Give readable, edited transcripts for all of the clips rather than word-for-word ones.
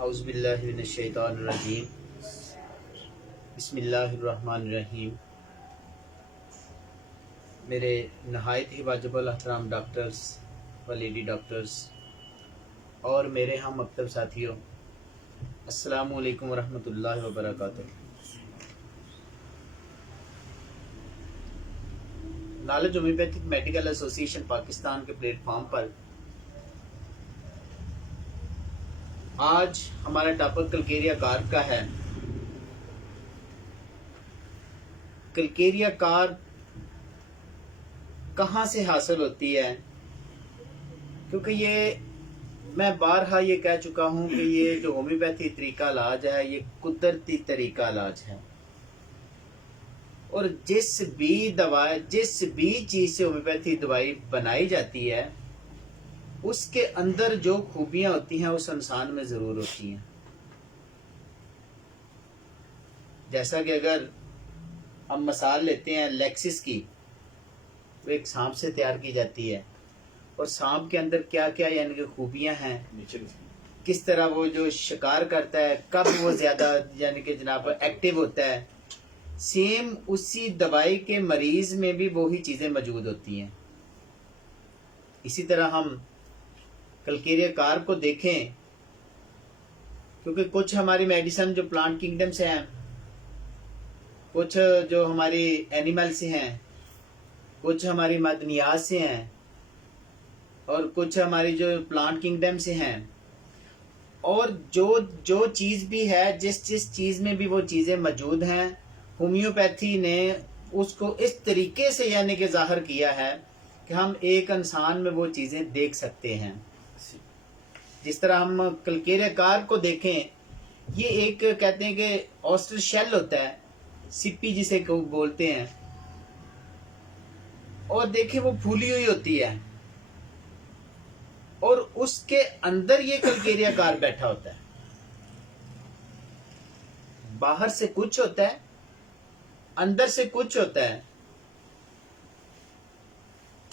औज़ुबिल्लाहि मिनश्शैतानिर्रजीम बिस्मिल्लाहिर्रहमानिर्रहीम। मेरे नहायत ही वाजिबुल एहतराम डॉक्टर्स व लेडी डॉक्टर्स और मेरे हम मकतब साथियों, अस्सलामु अलैकुम वरहमतुल्लाहि वबरकातुहू। Knowledge homeopathic medical association Pakistan के प्लेटफॉर्म पर आज हमारा टॉपिक कलकेरिया कार्ब का है। कलकेरिया कार्ब कहाँ से हासिल होती है? क्योंकि ये मैं बारहा ये कह चुका हूँ कि ये जो होम्योपैथी तरीका इलाज है ये कुदरती तरीका इलाज है, और जिस भी चीज से होम्योपैथी दवाई बनाई जाती है उसके अंदर जो खूबियां होती हैं उस इंसान में जरूर होती हैं। जैसा कि अगर हम मिसाल लेते हैं लेक्सिस की, वो एक सांप से तैयार की जाती है, और सांप के अंदर क्या क्या यानी कि खूबियां हैं, किस तरह वो जो शिकार करता है, कब वो ज्यादा यानी कि जनाब एक्टिव होता है, सेम उसी दवाई के मरीज में भी वही चीजें मौजूद होती हैं। इसी तरह हम कलकेरिया कार्ब को देखें, क्योंकि कुछ हमारी मेडिसिन जो प्लांट किंगडम से हैं, कुछ जो हमारी एनिमल से हैं, कुछ हमारी मदनियात से हैं, और कुछ हमारी जो प्लांट किंगडम से हैं, और जो चीज भी है, जिस चीज में भी वो चीजें मौजूद हैं, होम्योपैथी ने उसको इस तरीके से यानी कि जाहिर किया है कि हम एक इंसान में वो चीजें देख सकते हैं। जिस तरह हम कलकेरिया कार्ब को देखें, ये एक कहते हैं कि ऑस्टर शेल होता है, सिप्पी जिसे बोलते हैं, और देखिए वो फूली हुई होती है, और उसके अंदर ये कलकेरिया कार्ब बैठा होता है। बाहर से कुछ होता है, अंदर से कुछ होता है,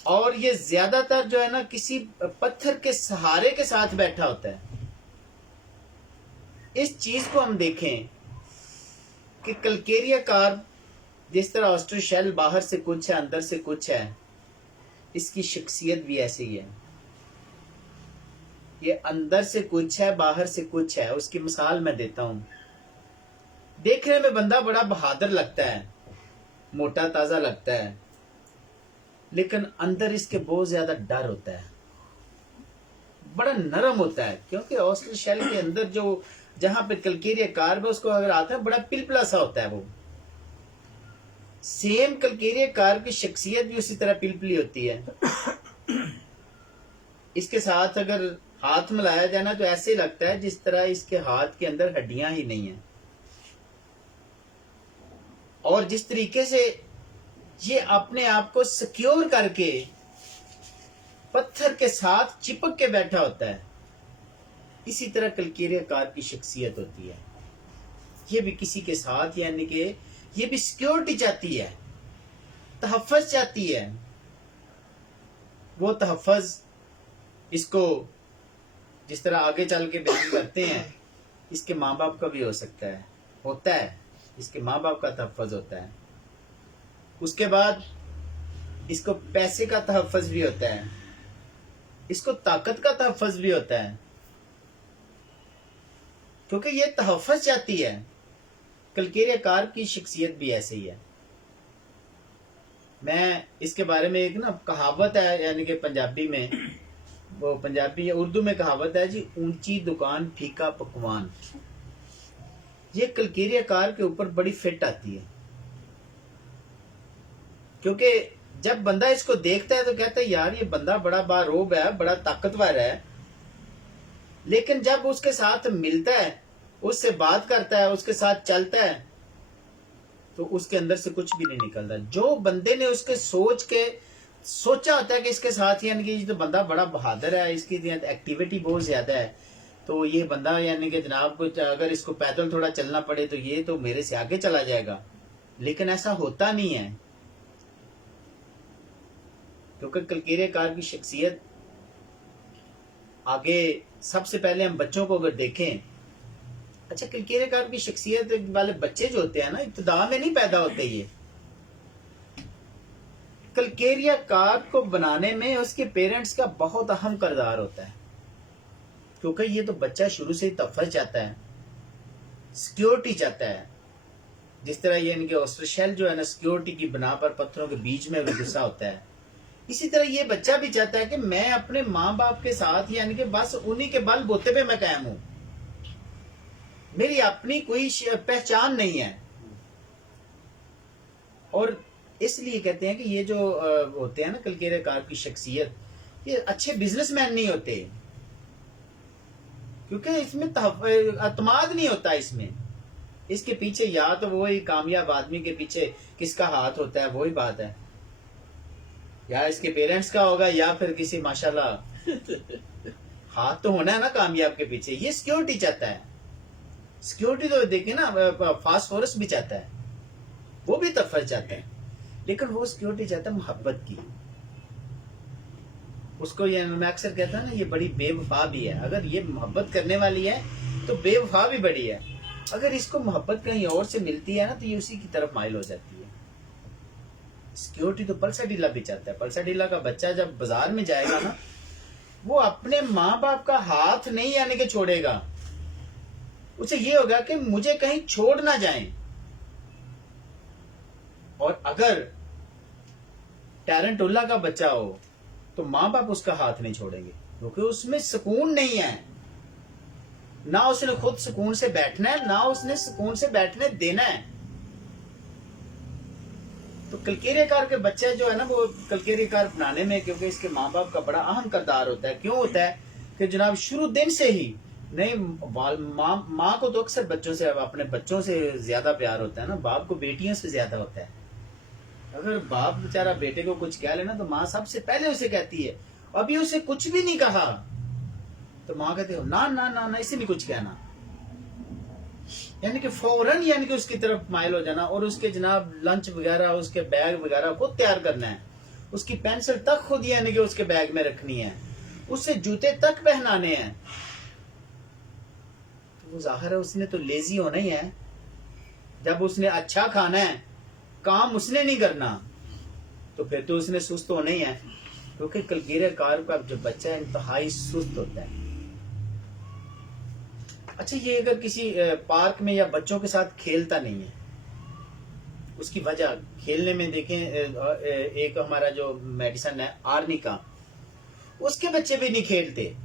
और ये ज्यादातर जो है ना किसी पत्थर के सहारे के साथ बैठा होता है। इस चीज को हम देखें कि कलकेरिया कार्ब जिस तरह ऑस्टर शेल बाहर से कुछ है, अंदर से कुछ है, इसकी शख्सियत भी ऐसी ही है। ये अंदर से कुछ है, बाहर से कुछ है। उसकी मिसाल मैं देता हूं। देखने में बंदा बड़ा बहादुर लगता है, मोटा ताजा लगता है, लेकिन अंदर इसके बहुत ज्यादा डर होता है, बड़ा नरम होता है। क्योंकि ऑस्टर शेल के अंदर जो जहां पे कलकेरिया कार्ब है उसको अगर आता है बड़ा पिलपिला सा होता है। वो सेम कलकेरिया कार्ब की शख्सियत भी उसी तरह पिलपिली होती है। इसके साथ अगर हाथ मिलाया जाए ना तो ऐसे लगता है जिस तरह इसके हाथ के अंदर हड्डियां ही नहीं है। और जिस तरीके से ये अपने आप को सिक्योर करके पत्थर के साथ चिपक के बैठा होता है, इसी तरह कलकेरिया कार्ब की शख्सियत होती है। ये भी किसी के साथ यानी कि ये भी सिक्योरिटी चाहती है, तहफ़्फ़ुज़ चाहती है। वो तहफ़्फ़ुज़ इसको जिस तरह आगे चल के बयान करते हैं, इसके माँ बाप का भी हो सकता है, होता है। इसके माँ बाप का तहफ़्फ़ुज़ होता है। उसके बाद इसको पैसे का तहफ़्फ़ुज़ भी होता है, इसको ताकत का तहफ़्फ़ुज़ भी होता है, क्योंकि ये तहफ़्फ़ुज़ चाहती है। कलकेरिया कार्ब की शख्सियत भी ऐसे ही है। मैं इसके बारे में एक ना कहावत है, यानी कि पंजाबी में, वो पंजाबी या उर्दू में कहावत है जी, ऊंची दुकान फीका पकवान। ये कलकेरिया कार्ब के ऊपर बड़ी फिट आती है, क्योंकि जब बंदा इसको देखता है तो कहता है यार ये बंदा बड़ा बारोब है, बड़ा ताकतवर है, लेकिन जब उसके साथ मिलता है, उससे बात करता है, उसके साथ चलता है, तो उसके अंदर से कुछ भी नहीं निकलता। जो बंदे ने उसके सोचा होता है कि इसके साथ यानी कि तो बंदा बड़ा बहादुर है, इसकी एक्टिविटी बहुत ज्यादा है, तो ये बंदा यानी कि जनाब कुछ अगर इसको पैदल थोड़ा चलना पड़े तो ये तो मेरे से आगे चला जाएगा, लेकिन ऐसा होता नहीं है। क्योंकि कलकीरेकार की शख्सियत आगे सबसे पहले हम बच्चों को अगर देखें, अच्छा कलकीरेकार की शख्सियत वाले बच्चे जो होते हैं ना, इब्तिदा में नहीं पैदा होते। ये कलकीरेकार को बनाने में उसके पेरेंट्स का बहुत अहम किरदार होता है, क्योंकि ये तो बच्चा शुरू से ही तफर चाहता है, सिक्योरिटी चाहता है। जिस तरह ये इनके ऑस्ट्रेशेल जो है ना, सिक्योरिटी की बना पर पत्थरों के बीच में घुसा होता है, इसी तरह ये बच्चा भी चाहता है कि मैं अपने माँ बाप के साथ, यानी कि बस उन्हीं के बल बोते पे मैं कायम हूं, मेरी अपनी कोई पहचान नहीं है। और इसलिए कहते हैं कि ये जो होते हैं ना कलकीरेकार की शख्सियत, ये अच्छे बिजनेसमैन नहीं होते, क्योंकि इसमें अतमाद नहीं होता। इसके पीछे या तो वही कामयाब आदमी के पीछे किसका हाथ होता है, वही बात है, या इसके पेरेंट्स का होगा या फिर किसी माशाल्लाह हाथ तो होना है ना कामयाब के पीछे। ये सिक्योरिटी चाहता है, सिक्योरिटी तो देखे ना, फास्फोरस भी चाहता है, वो भी तफर चाहता है, लेकिन वो सिक्योरिटी चाहता है मोहब्बत की। उसको ये मैं अक्सर कहता हूं ना, ये बड़ी बेवफा भी है। अगर ये मोहब्बत करने वाली है तो बेवफा भी बड़ी है। अगर इसको मोहब्बत कहीं और से मिलती है ना, तो ये उसी की तरफ माइल हो जाती है। सिक्योरिटी तो पल्सा डीला भी चाहता है। पल्सा डीला का बच्चा जब बाजार में जाएगा ना, वो अपने माँ बाप का हाथ नहीं आने के छोड़ेगा। उसे ये होगा कि मुझे कहीं छोड़ ना जाएं। और अगर टैरेंटुल्ला का बच्चा हो तो माँ बाप उसका हाथ नहीं छोड़ेंगे, क्योंकि उसमें सुकून नहीं है। ना उसने खुद सुकून से बैठना है, ना उसने सुकून से बैठने देना है। तो कलकीरेकार के बच्चे जो है ना, वो कलकीरेकार बनाने में, क्योंकि इसके माँ बाप का बड़ा अहम किरदार होता है। क्यों होता है कि जनाब शुरू दिन से ही नहीं, माँ को तो अक्सर बच्चों से, अपने बच्चों से ज्यादा प्यार होता है ना, बाप को बेटियों से ज्यादा होता है। अगर बाप बेचारा बेटे को कुछ कह लेना तो माँ सबसे पहले उसे कहती है। अभी उसे कुछ भी नहीं कहा तो माँ कहती हो ना ना ना ना, इसे नहीं कुछ कहना, यानी कि फौरन यानी कि उसकी तरफ माइल हो जाना। और उसके जनाब लंच वगैरह, उसके बैग वगैरह खुद तैयार करना है, उसकी पेंसिल तक खुद यानी कि उसके बैग में रखनी है, उससे जूते तक पहनाने हैं। तो वो जाहिर है उसने तो लेजी होना ही है। जब उसने अच्छा खाना है, काम उसने नहीं करना, तो फिर तो उसने सुस्त होना ही है। क्योंकि कलकीरेकार का जो बच्चा है इंतहाई सुस्त होता है। अच्छा, ये अगर किसी पार्क में या बच्चों के साथ खेलता नहीं है, उसकी वजह खेलने में देखें, एक हमारा जो मेडिसन है आर्निका, उसके बच्चे भी नहीं खेलते।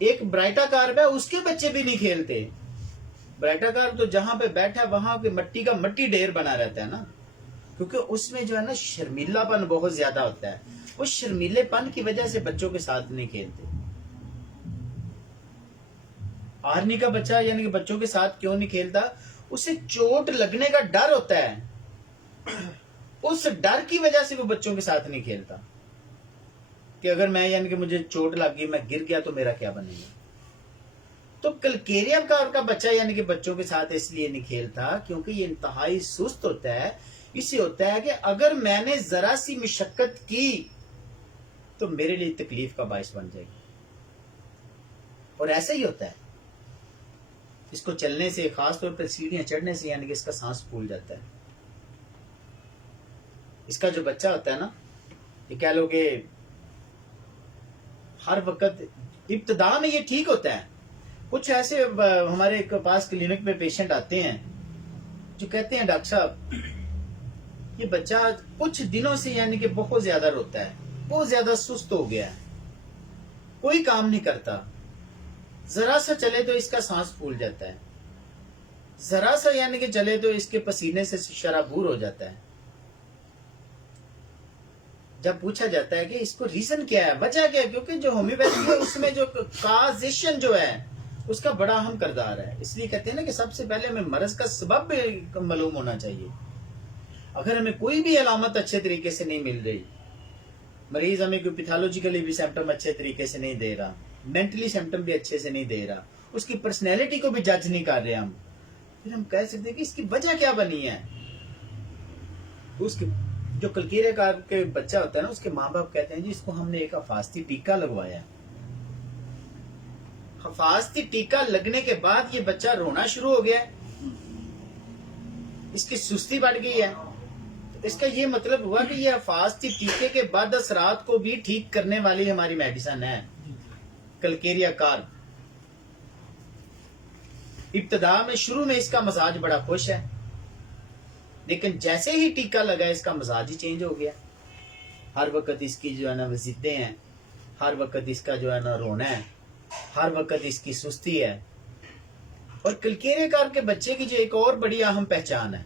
एक ब्राइटाकार है, उसके बच्चे भी नहीं खेलते। ब्राइटाकार तो जहां पे बैठा वहां पे मट्टी का मट्टी ढेर बना रहता है ना, क्योंकि उसमें जो है ना शर्मीलापन बहुत ज्यादा होता है। उस शर्मीलेपन की वजह से बच्चों के साथ नहीं खेलते। आर्नी का बच्चा यानी कि बच्चों के साथ क्यों नहीं खेलता? उसे चोट लगने का डर होता है। उस डर की वजह से वो बच्चों के साथ नहीं खेलता कि अगर मैं यानी कि मुझे चोट लग गई, मैं गिर गया तो मेरा क्या बनेगा। तो कलकीरेकार का बच्चा यानी कि बच्चों के साथ इसलिए नहीं खेलता क्योंकि ये इंतहाई सुस्त होता है। इससे होता है कि अगर मैंने जरा सी मशक्कत की तो मेरे लिए तकलीफ का बायस बन जाएगी। और ऐसा ही होता है, इसको चलने से, खासतौर पर सीढ़ियां चढ़ने से यानी कि इसका सांस फूल जाता है। इसका जो बच्चा होता है ना, ये कह लो कि हर वक्त इब्तिदा में ये ठीक होता है। कुछ ऐसे हमारे पास क्लिनिक में पेशेंट आते हैं जो कहते हैं डॉक्टर साहब ये बच्चा कुछ दिनों से यानी कि बहुत ज्यादा रोता है, बहुत ज्यादा सुस्त हो गया है, कोई काम नहीं करता, जरा सा चले तो इसका सांस फूल जाता है, जरा सा यानी कि चले तो इसके पसीने से शराबूर हो जाता है। जब पूछा जाता है कि इसको रीजन क्या है, वजह क्या है, क्योंकि जो होम्योपैथी है उसमें जो काजेशन जो है उसका बड़ा अहम किरदार है। इसलिए कहते हैं ना कि सबसे पहले हमें मर्ज का सबब भी मालूम होना चाहिए। अगर हमें कोई भी अलामत अच्छे तरीके से नहीं मिल रही, मरीज हमें कोई पैथोलॉजिकली भी सिम्टम अच्छे तरीके से नहीं दे रहा, मेंटली सिम्टम भी अच्छे से नहीं दे रहा, उसकी पर्सनैलिटी को भी जज नहीं कर रहे हम, फिर हम कह सकते हैं कि इसकी वजह क्या बनी है। उसकी जो कलकीरेकार के बच्चा होता है ना, उसके माँ बाप कहते हैं जी इसको हमने एक हिफाजती टीका लगवाया। हिफाजती टीका लगने के बाद ये बच्चा रोना शुरू हो गया, इसकी सुस्ती बढ़ गई है। तो इसका ये मतलब हुआ कि ये हिफाजती टीके के बाद असरात को भी ठीक करने वाली हमारी मेडिसिन है कलकेरिया कार्ब। इब्तदा में शुरू में इसका मजाज बड़ा खुश है, लेकिन जैसे ही टीका लगा इसका मजाज ही चेंज हो गया। हर वक्त इसकी जो है ना जिद्दें हैं, हर वक्त इसका जो है ना रोना है, हर वक्त इसकी सुस्ती है। और कलकेरिया के बच्चे की जो एक और बड़ी अहम पहचान है,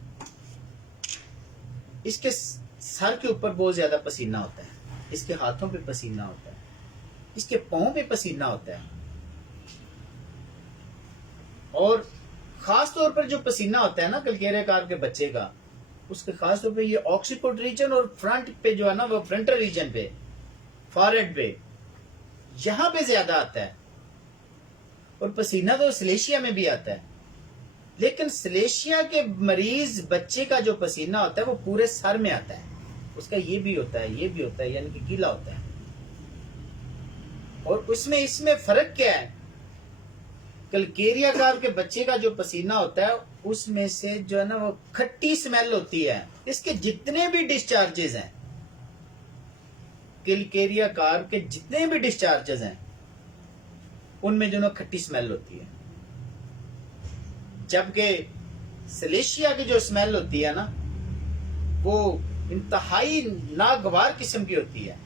इसके सर के ऊपर बहुत ज्यादा पसीना होता है, इसके हाथों पे पसीना होता है, इसके पांव पे पसीना होता है। और खास तौर पर जो पसीना होता है ना कलकेरिया के बच्चे का, उसके खास तौर पे ये ऑक्सीपिट रीजन और फ्रंट पे जो है ना, वो फ्रंटल रीजन पे, फॉरहेड पे, यहां पे ज्यादा आता है। और पसीना तो सलेशिया में भी आता है, लेकिन सलेशिया के मरीज बच्चे का जो पसीना होता है वो पूरे सर में आता है। उसका ये भी होता है, ये भी होता है, यानी कि गीला होता है। और उसमें इसमें फर्क क्या है, कलकेरिया के बच्चे का जो पसीना होता है उसमें से जो है ना वो खट्टी स्मेल होती है। इसके जितने भी डिस्चार्जेस हैं, कलकेरिया के जितने भी डिस्चार्जेस हैं, उनमें जो ना खट्टी स्मेल होती है। जबकि सलेशिया की जो स्मेल होती है ना, वो इंतहाई नागवार किस्म की होती है।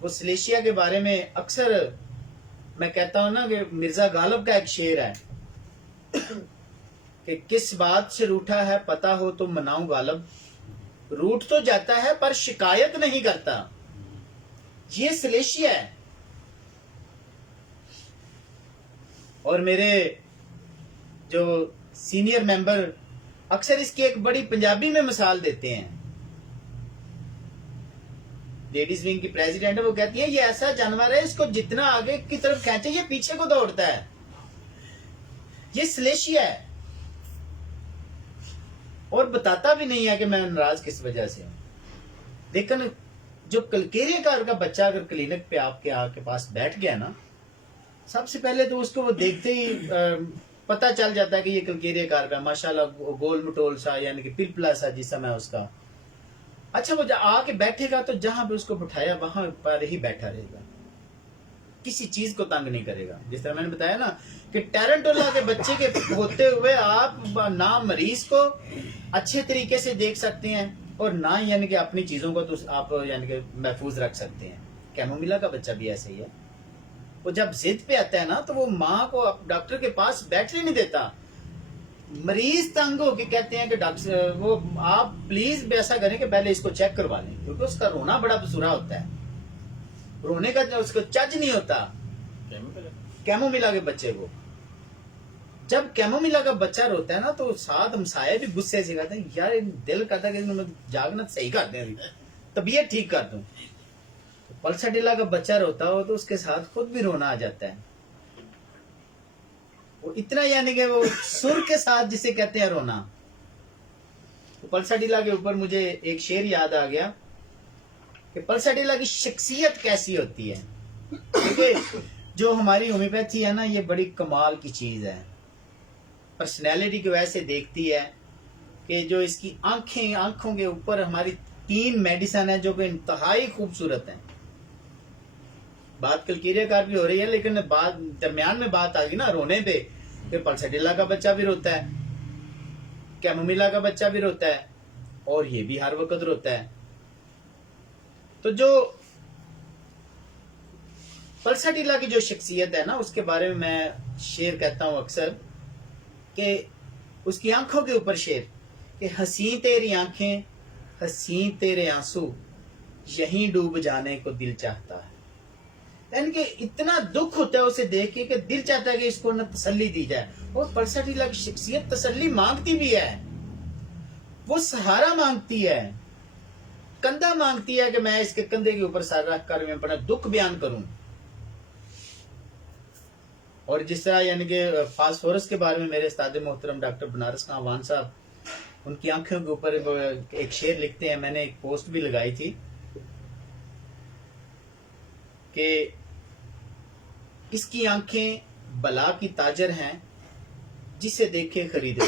वो सलेशिया के बारे में अक्सर मैं कहता हूं ना कि मिर्जा गालिब का एक शेर है कि किस बात से रूठा है पता हो तो मनाऊं गालिब, रूठ तो जाता है पर शिकायत नहीं करता। ये सलेशिया है। और मेरे जो सीनियर मेंबर अक्सर इसकी एक बड़ी पंजाबी में मिसाल देते हैं। लेडीज विंग की प्रेसिडेंट है, वो कहती है ये ऐसा जानवर है, इसको जितना आगे की तरफ खींचे ये पीछे को दौड़ता है। ये सलेशिया है और बताता भी नहीं है कि मैं नाराज किस वजह से हूं। लेकिन जो कलकेरिया का बच्चा अगर क्लिनिक पे आपके पास बैठ गया ना, सबसे पहले तो उसको वो देखते ही पता चल जाता है कि ये कलकेरिया का माशाल्लाह गोल मटोल सा, यानी कि पिलपला सा जिसम है उसका। अच्छा, वो आके बैठेगा तो जहां पे उसको बिठाया वहां पर ही बैठा रहेगा, किसी चीज को तंग नहीं करेगा। जिस तरह मैंने बताया ना कि टैरेंटोला के बच्चे के होते हुए आप ना मरीज को अच्छे तरीके से देख सकते हैं और ना यानी कि अपनी चीजों को तो आप यानी कि महफूज रख सकते हैं। कैमोमिला का बच्चा भी ऐसे ही है। वो जब जिद पे आता है ना तो वो माँ को डॉक्टर के पास बैठने नहीं देता। मरीज तंग होके कहते हैं कि डॉक्टर वो आप प्लीज ऐसा करें कि पहले इसको चेक करवा लें, क्योंकि उसका रोना बड़ा बेसुरा होता है, रोने का उसको चज नहीं होता। कैमोमिला के बच्चे को, जब कैमोमिला का बच्चा रोता है ना तो साथ हमसाये भी गुस्से से कहते हैं यार दिल करता है कि जागना सही कर दें, तबीयत ठीक कर दूं। पल्साडिला का बच्चा रोता हो तो उसके साथ खुद भी रोना आ जाता है। वो इतना यानी कि वो सुर के साथ जिसे कहते हैं रोना। तो पल्साडिला के ऊपर मुझे एक शेर याद आ गया कि पल्साडिला की शख्सियत कैसी होती है। क्योंकि जो हमारी होम्योपैथी है ना, ये बड़ी कमाल की चीज है। पर्सनैलिटी की वजह से देखती है कि जो इसकी आंखों के ऊपर हमारी 3 मेडिसिन है जो कि इंतहाई खूबसूरत है। बात कलकेरिया की हो रही है, लेकिन दरमियान में बात आ गई ना रोने पे, फिर पल्साडिला का बच्चा भी रोता है, कैमोमिला का बच्चा भी रोता है, और ये भी हर वक्त रोता है। तो जो पल्साडिला की जो शख्सियत है ना, उसके बारे में मैं शेर कहता हूं अक्सर कि उसकी आंखों के ऊपर शेर कि हंसी तेरी आंखें, हंसी तेरे आंसू, यहीं डूब जाने को दिल चाहता है। यानी कि इतना दुख होता है उसे देख के कि दिल चाहता है कि इसको न तसल्ली दी जाए। और पल्साडिला की शख्सियत तसल्ली मांगती भी है, वो सहारा मांगती है, कंधा मांगती है कि मैं इसके कंधे के ऊपर सर रख कर मैं अपना दुख बयान करूं। और जिस तरह यानी कि फास्फोरस के बारे में मेरे उस्ताद मोहतरम डॉक्टर बनारस खान वान साहब उनकी आंखों के ऊपर एक शेर लिखते हैं, मैंने एक पोस्ट भी लगाई थी कि इसकी आंखें बला की ताजर हैं, जिसे देखे खरीदे।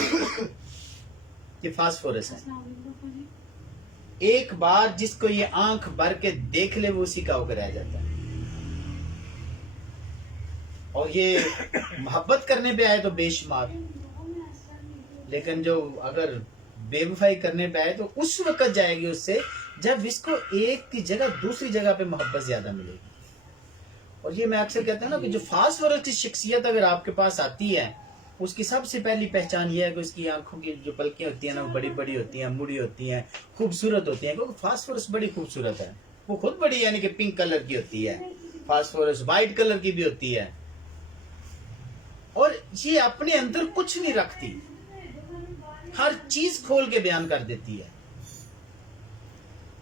ये फास्फोरस है। एक बार जिसको ये आंख भर के देख ले वो उसी का होकर रह जाता है। और ये मोहब्बत करने पे आए तो बेशुमार, लेकिन जो अगर बेवफाई करने पे आए तो उस वक्त जाएगी उससे जब इसको एक की जगह दूसरी जगह पे मोहब्बत ज्यादा मिलेगी। और ये मैं अक्सर कहता हूँ ना कि जो फास्फोरस की शख्सियत अगर आपके पास आती है, उसकी सबसे पहली पहचान ये है कि उसकी आंखों की जो पलकें होती है ना वो बड़ी बड़ी होती हैं, मुड़ी होती हैं, खूबसूरत होती हैं, क्योंकि फास्फोरस बड़ी खूबसूरत है। वो खुद बड़ी यानी कि पिंक कलर की होती है, फास्फोरस व्हाइट कलर की भी होती है, और ये अपने अंदर कुछ नहीं रखती, हर चीज खोल के बयान कर देती है।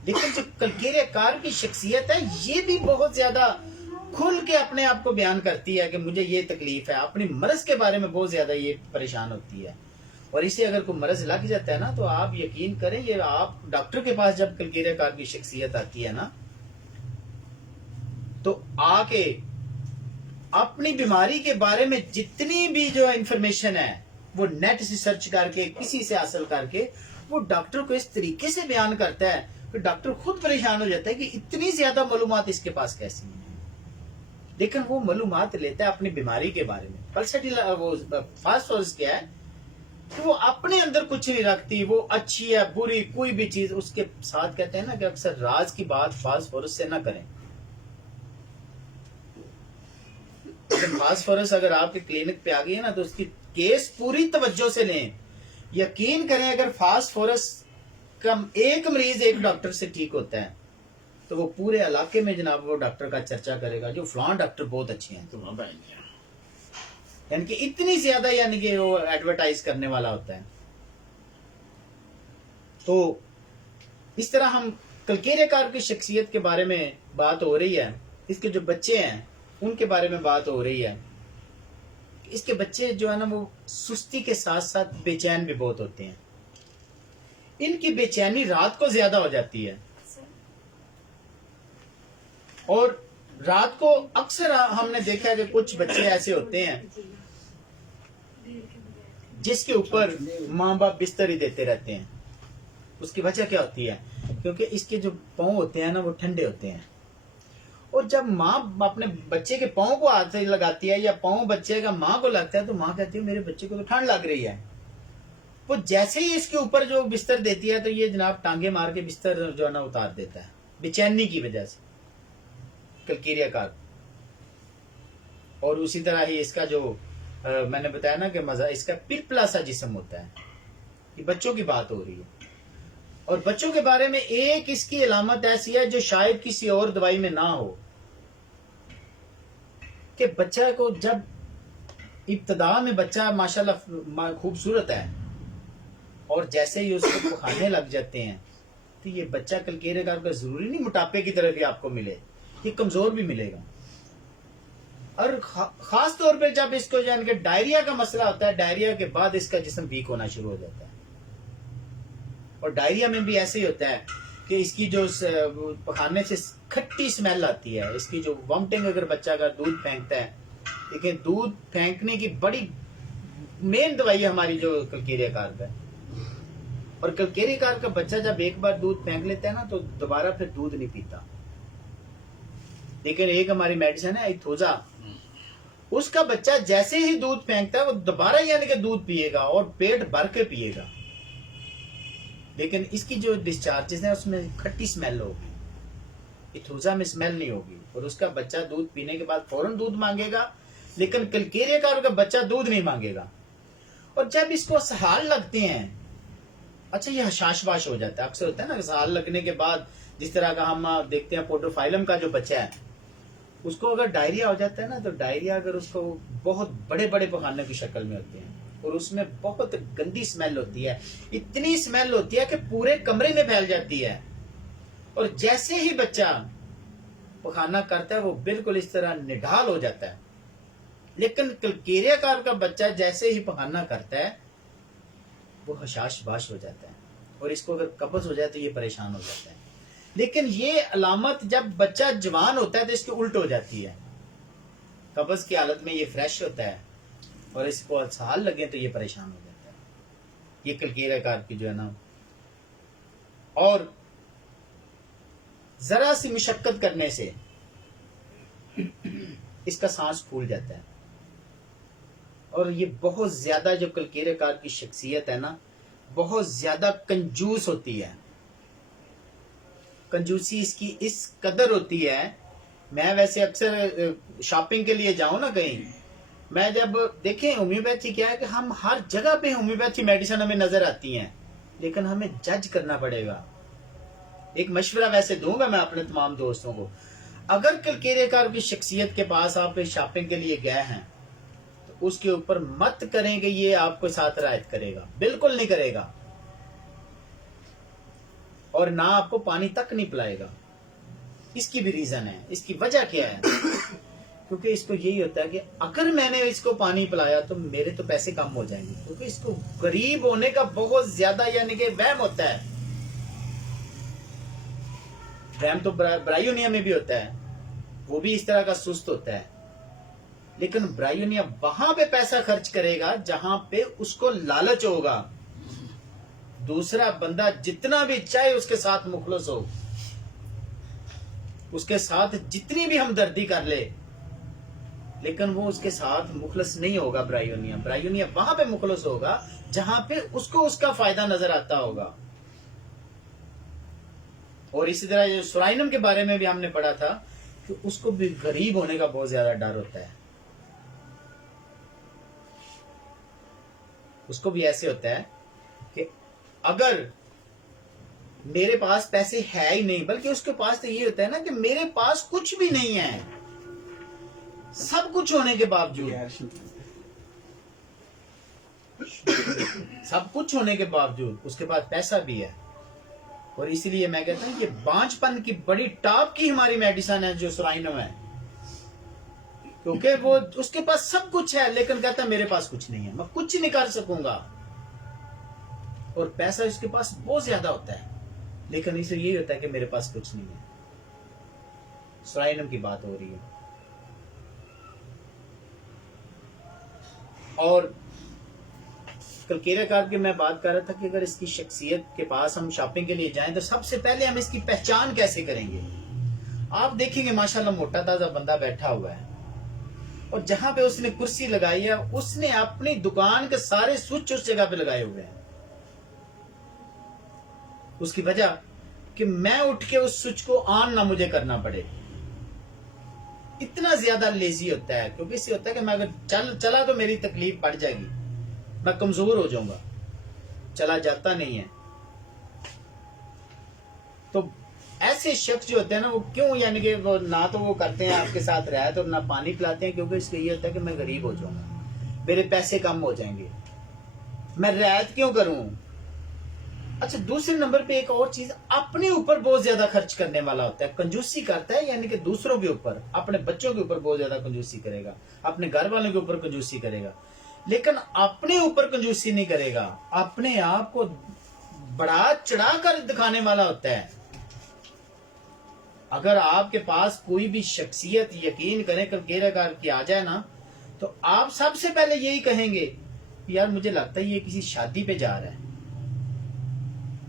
लेकिन जो कलकेरिया कार की शख्सियत है ये भी बहुत ज्यादा खुल के अपने आप को बयान करती है कि मुझे ये तकलीफ है, अपनी मर्ज के बारे में बहुत ज्यादा ये परेशान होती है। और इसे अगर कोई मर्ज लग जाता है ना तो आप यकीन करें, ये आप डॉक्टर के पास जब कलकेरिया कार की शख्सियत आती है ना तो आके अपनी बीमारी के बारे में जितनी भी जो इंफॉर्मेशन है वो नेट से सर्च करके किसी से हासिल करके वो डॉक्टर को इस तरीके से बयान करता है कि डॉक्टर खुद परेशान हो जाता है कि इतनी ज्यादा मालूमात इसके पास कैसी है। लेकिन वो मालूमात लेता है अपनी बीमारी के बारे में। पल्सेटिल वो फास्फोरस क्या है कि वो अपने अंदर कुछ नहीं रखती, वो अच्छी है बुरी कोई भी चीज उसके साथ, कहते हैं ना कि अक्सर राज की बात फास्फोरस से ना करें। लेकिन फास्फोरस अगर आपके क्लिनिक पे आ गई है ना तो उसकी केस पूरी तवज्जो से लें। यकीन करें अगर फास्फोरस का एक मरीज एक डॉक्टर से ठीक होता है तो वो पूरे इलाके में जनाब वो डॉक्टर का चर्चा करेगा, जो फलां डॉक्टर बहुत अच्छे हैं, तो यानी कि इतनी ज्यादा यानी कि वो एडवर्टाइज करने वाला होता है। तो इस तरह हम कलकेरिया कार की शख्सियत के बारे में बात हो रही है, इसके जो बच्चे हैं उनके बारे में बात हो रही है। इसके बच्चे जो है ना वो सुस्ती के साथ साथ बेचैन भी बहुत होते हैं। इनकी बेचैनी रात को ज्यादा हो जाती है, और रात को अक्सर हमने देखा है कि कुछ बच्चे ऐसे होते हैं जिसके ऊपर माँ बाप बिस्तर ही देते रहते हैं। उसकी वजह क्या होती है? क्योंकि इसके जो पाँव होते हैं ना वो ठंडे होते हैं, और जब माँ अपने बच्चे के पाँव को हाथ से लगाती है या पाँव बच्चे का माँ को लगता है तो माँ कहती है मेरे बच्चे को तो ठंड लग रही है। वो जैसे ही इसके ऊपर जो बिस्तर देती है तो ये जनाब टांगे मार के बिस्तर जो है ना उतार देता है, बेचैनी की वजह से, कलकेरिया कार। और उसी तरह ही इसका जो मैंने बताया ना कि मजा, इसका पिरपला सा जिस्म होता है। ये बच्चों की बात हो रही है, और बच्चों के बारे में एक इसकी अलामत ऐसी है जो शायद किसी और दवाई में ना हो, कि बच्चा को जब इब्तदा में बच्चा माशाल्लाह खूबसूरत है, और जैसे ही उसको खाने लग जाते हैं तो ये बच्चा कलकेरिया कार का जरूरी नहीं मोटापे की तरफ ही आपको मिले, ये कमजोर भी मिलेगा। और खास तौर पे जब इसको जान के डायरिया का मसला होता है, डायरिया के बाद इसका जिस्म वीक होना शुरू हो जाता है। और डायरिया में भी ऐसे ही होता है कि इसकी जो खाने से खट्टी स्मेल आती है, इसकी जो वॉमिटिंग, अगर बच्चा का दूध फेंकता है, लेकिन दूध फेंकने की बड़ी मेन दवाई है हमारी जो कलकेरिया कार है। और कलकेरिया कार का बच्चा जब एक बार दूध फेंक लेता है ना तो दोबारा फिर दूध नहीं पीता। लेकिन एक हमारी मेडिसिन है इथोजा, उसका बच्चा जैसे ही दूध फेंकता है वो दोबारा यानी कि दूध पिएगा और पेट भर के पिएगा। लेकिन इसकी जो डिस्चार्जेस है उसमें खट्टी स्मेल होगी, इथोजा में स्मेल नहीं होगी, और उसका बच्चा दूध पीने के बाद फौरन दूध मांगेगा। लेकिन कलकेरिया कार का बच्चा दूध नहीं मांगेगा। और जब इसको सहाल लगते हैं, अच्छा ये हशाशबाश हो जाता है। अक्सर होता है ना सहाल लगने के बाद, जिस तरह का हम देखते हैं पोर्टोफाइलम का जो बच्चा है उसको अगर डायरिया हो जाता है ना, तो डायरिया अगर उसको बहुत बड़े बड़े पखाने की शक्ल में होते हैं और उसमें बहुत गंदी स्मेल होती है, इतनी स्मेल होती है कि पूरे कमरे में फैल जाती है। और जैसे ही बच्चा पखाना करता है वो बिल्कुल इस तरह निढाल हो जाता है। लेकिन कलकेरिया कार का बच्चा जैसे ही पखाना करता है वो हशाश बाश हो जाता है, और इसको अगर कब्ज हो जाए तो ये परेशान हो जाता है। लेकिन ये अलामत जब बच्चा जवान होता है तो इसकी उल्ट हो जाती है। कब्ज की हालत में ये फ्रेश होता है और इसको साल लगे तो ये परेशान हो जाता है। ये कलकीरा कार की जो है ना, और जरा सी मुशक्कत करने से इसका सांस फूल जाता है। और ये बहुत ज्यादा जो कलकीरे कार की शख्सियत है ना, बहुत ज्यादा कंजूस होती है। कंजूसी इसकी इस कदर होती है, मैं वैसे अक्सर शॉपिंग के लिए जाऊं ना कहीं, मैं जब देखें होम्योपैथी क्या है कि हम हर जगह पे होम्योपैथी मेडिसिन हमें नजर आती हैं, लेकिन हमें जज करना पड़ेगा। एक मशवरा वैसे दूंगा मैं अपने तमाम दोस्तों को, अगर कलकीरेकार की शख्सियत के पास आप शॉपिंग के लिए गए हैं तो उसके ऊपर मत करें कि ये आपको साथ रायत करेगा, बिल्कुल नहीं करेगा, और ना आपको पानी तक नहीं पिलाएगा। इसकी भी रीजन है, इसकी वजह क्या है, क्योंकि इसको यही होता है कि अगर मैंने इसको पानी पिलाया तो मेरे तो पैसे कम हो जाएंगे, क्योंकि इसको गरीब होने का बहुत ज्यादा यानी कि वहम होता है। वहम तो ब्रायोनिया में भी होता है, वो भी इस तरह का सुस्त होता है, लेकिन ब्रायोनिया वहां पे पैसा खर्च करेगा जहां पे उसको लालच होगा। दूसरा बंदा जितना भी चाहे उसके साथ मुखलस हो, उसके साथ जितनी भी हमदर्दी कर ले, लेकिन वो उसके साथ मुखलस नहीं होगा। ब्रायोनिया वहां पे मुखलस होगा जहां पे उसको उसका फायदा नजर आता होगा। और इसी तरह जो सुराइनम के बारे में भी हमने पढ़ा था कि उसको भी गरीब होने का बहुत ज्यादा डर होता है। उसको भी ऐसे होता है कि अगर मेरे पास पैसे है ही नहीं, बल्कि उसके पास तो ये होता है ना कि मेरे पास कुछ भी नहीं है, सब कुछ होने के बावजूद, सब कुछ होने के बावजूद उसके पास पैसा भी है। और इसीलिए मैं कहता हूं ये बांझपन की बड़ी टॉप की हमारी मेडिसिन है जो सुराइनम है, क्योंकि वो उसके पास सब कुछ है लेकिन कहता है मेरे पास कुछ नहीं है, मैं कुछ नहीं कर सकूंगा। और पैसा उसके पास बहुत ज्यादा होता है, लेकिन इसे यही होता है कि मेरे पास कुछ नहीं है। सुराइनम की बात हो रही है। और कलकीरेकार की मैं बात कर रहा था कि अगर इसकी शख्सियत के पास हम शॉपिंग के लिए जाएं तो सबसे पहले हम इसकी पहचान कैसे करेंगे। आप देखेंगे माशाल्लाह मोटा ताजा बंदा बैठा हुआ है, और जहां पे उसने कुर्सी लगाई है उसने अपनी दुकान के सारे स्विच उस जगह पे लगाए हुए हैं। उसकी वजह कि मैं उठ के उस स्विच को ऑन ना मुझे करना पड़े। इतना ज्यादा लेजी होता है, क्योंकि इससे होता है कि मैं अगर चला तो मेरी तकलीफ बढ़ जाएगी, मैं कमजोर हो जाऊंगा, चला जाता नहीं है। तो ऐसे शख्स जो होते हैं ना, वो क्यों यानी कि वो ना तो वो करते हैं आपके साथ रहते और ना पानी पिलाते हैं, क्योंकि इसलिए ये होता है कि मैं गरीब हो जाऊंगा, मेरे पैसे कम हो जाएंगे, मैं रियायत क्यों करूं। अच्छा, दूसरे नंबर पे एक और चीज, अपने ऊपर बहुत ज्यादा खर्च करने वाला होता है, कंजूसी करता है, यानी कि दूसरों के ऊपर, अपने बच्चों के ऊपर बहुत ज्यादा कंजूसी करेगा, अपने घर वालों के ऊपर कंजूसी करेगा, लेकिन अपने ऊपर कंजूसी नहीं करेगा, अपने आप को बढ़ा चढ़ा कर दिखाने वाला होता है। अगर आपके पास कोई भी शख्सियत यकीन करें कलकीरेकार की आ जाए ना, तो आप सबसे पहले यही कहेंगे यार मुझे लगता है ये किसी शादी पे जा रहा है।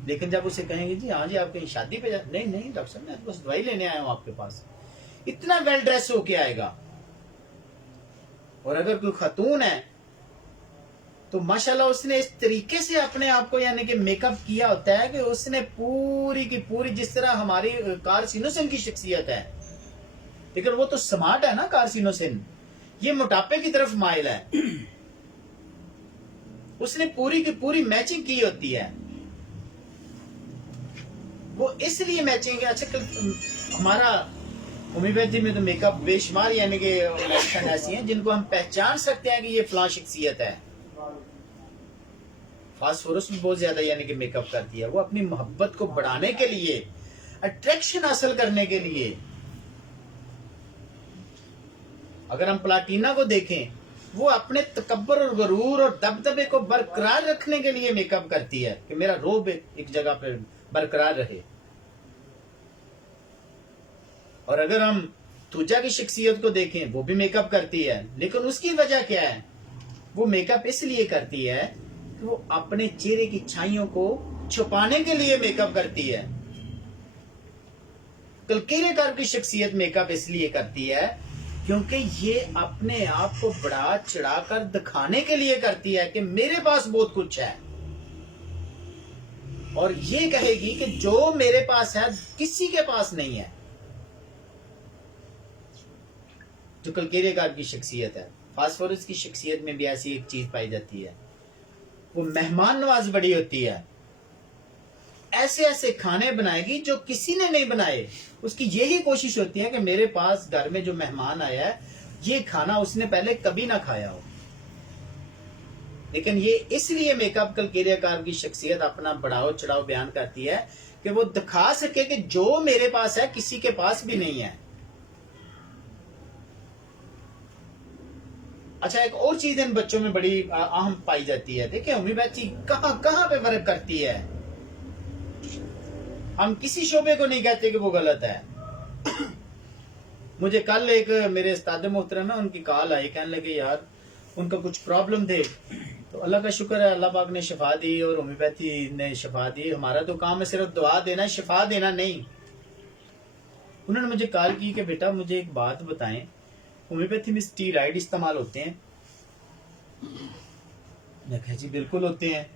लेकिन जब उसे कहेंगे जी हाँ जी आप कहीं शादी पे जा, नहीं नहीं डॉक्टर साहब मैं बस दवाई लेने आया हूं आपके पास, इतना वेल ड्रेस होके आएगा। और अगर कोई खातून है तो माशाल्लाह उसने इस तरीके से अपने आप को यानी कि मेकअप किया होता है कि उसने पूरी की पूरी, जिस तरह हमारी कार्सिनोसिन की शख्सियत है, लेकिन वो तो स्मार्ट है ना कार्सिनोसिन, ये मोटापे की तरफ माइल है, उसने पूरी की पूरी मैचिंग की होती है। वो इसलिए मैचिंग है। अच्छा, हमारा होम्योपैथी में तो मेकअप बेशुमार यानी कि मेडिसिन ऐसी हैं जिनको हम पहचान सकते हैं कि ये फलां शख्सियत है। फास्फोरस भी बहुत ज्यादा यानी कि मेकअप करती है, वो अपनी मोहब्बत को बढ़ाने के लिए, अट्रैक्शन हासिल करने के लिए। अगर हम प्लाटीना को देखें वो अपने तकब्बर और गरूर और दबदबे को बरकरार रखने के लिए मेकअप करती है कि मेरा रोब एक जगह पे बरकरार रहे। और अगर हम तुजा की शख्सियत को देखें, वो भी मेकअप करती है, लेकिन उसकी वजह क्या है? वो मेकअप इसलिए करती है कि वो अपने चेहरे की छाइयों को छुपाने के लिए मेकअप करती है। कलकीरेकार की शख्सियत मेकअप इसलिए करती है क्योंकि ये अपने आप को बढ़ा चढ़ाकर दिखाने के लिए करती है कि मेरे पास बहुत कुछ है, और ये कहेगी कि जो मेरे पास है किसी के पास नहीं है। जो कलकीरेकार की शख्सियत है। फास्फोरस की शख्सियत में भी ऐसी एक चीज पाई जाती है, वो मेहमान नवाज बड़ी होती है। ऐसे ऐसे खाने बनाएगी जो किसी ने नहीं बनाए। उसकी यही कोशिश होती है कि मेरे पास घर में जो मेहमान आया है, ये खाना उसने पहले कभी ना खाया हो। लेकिन ये इसलिए मेकअप कलकीरेकार की शख्सियत अपना बढ़ाओ चढ़ाओ बयान करती है कि वो दिखा सके कि जो मेरे पास है किसी के पास भी नहीं है। अच्छा, एक और चीज इन बच्चों में बड़ी अहम पाई जाती है। देखिए होम्योपैथी कहाँ कहाँ पे वर्क करती है। हम किसी शोबे को नहीं कहते कि वो गलत है। मुझे कल एक मेरे उस्ताद मोहतरम है, उनकी कॉल आई, कहने लगे यार उनका कुछ प्रॉब्लम थे, तो अल्लाह का शुक्र है, अल्लाह पाक ने शिफा दी और होम्योपैथी ने शिफा दी। हमारा तो काम है सिर्फ दुआ देना, शिफा देना नहीं। उन्होंने मुझे कॉल की कि बेटा मुझे एक बात बताएं, होम्योपैथी में स्टीरॉइड इस्तेमाल होते हैं? मैं कहा जी बिल्कुल होते हैं,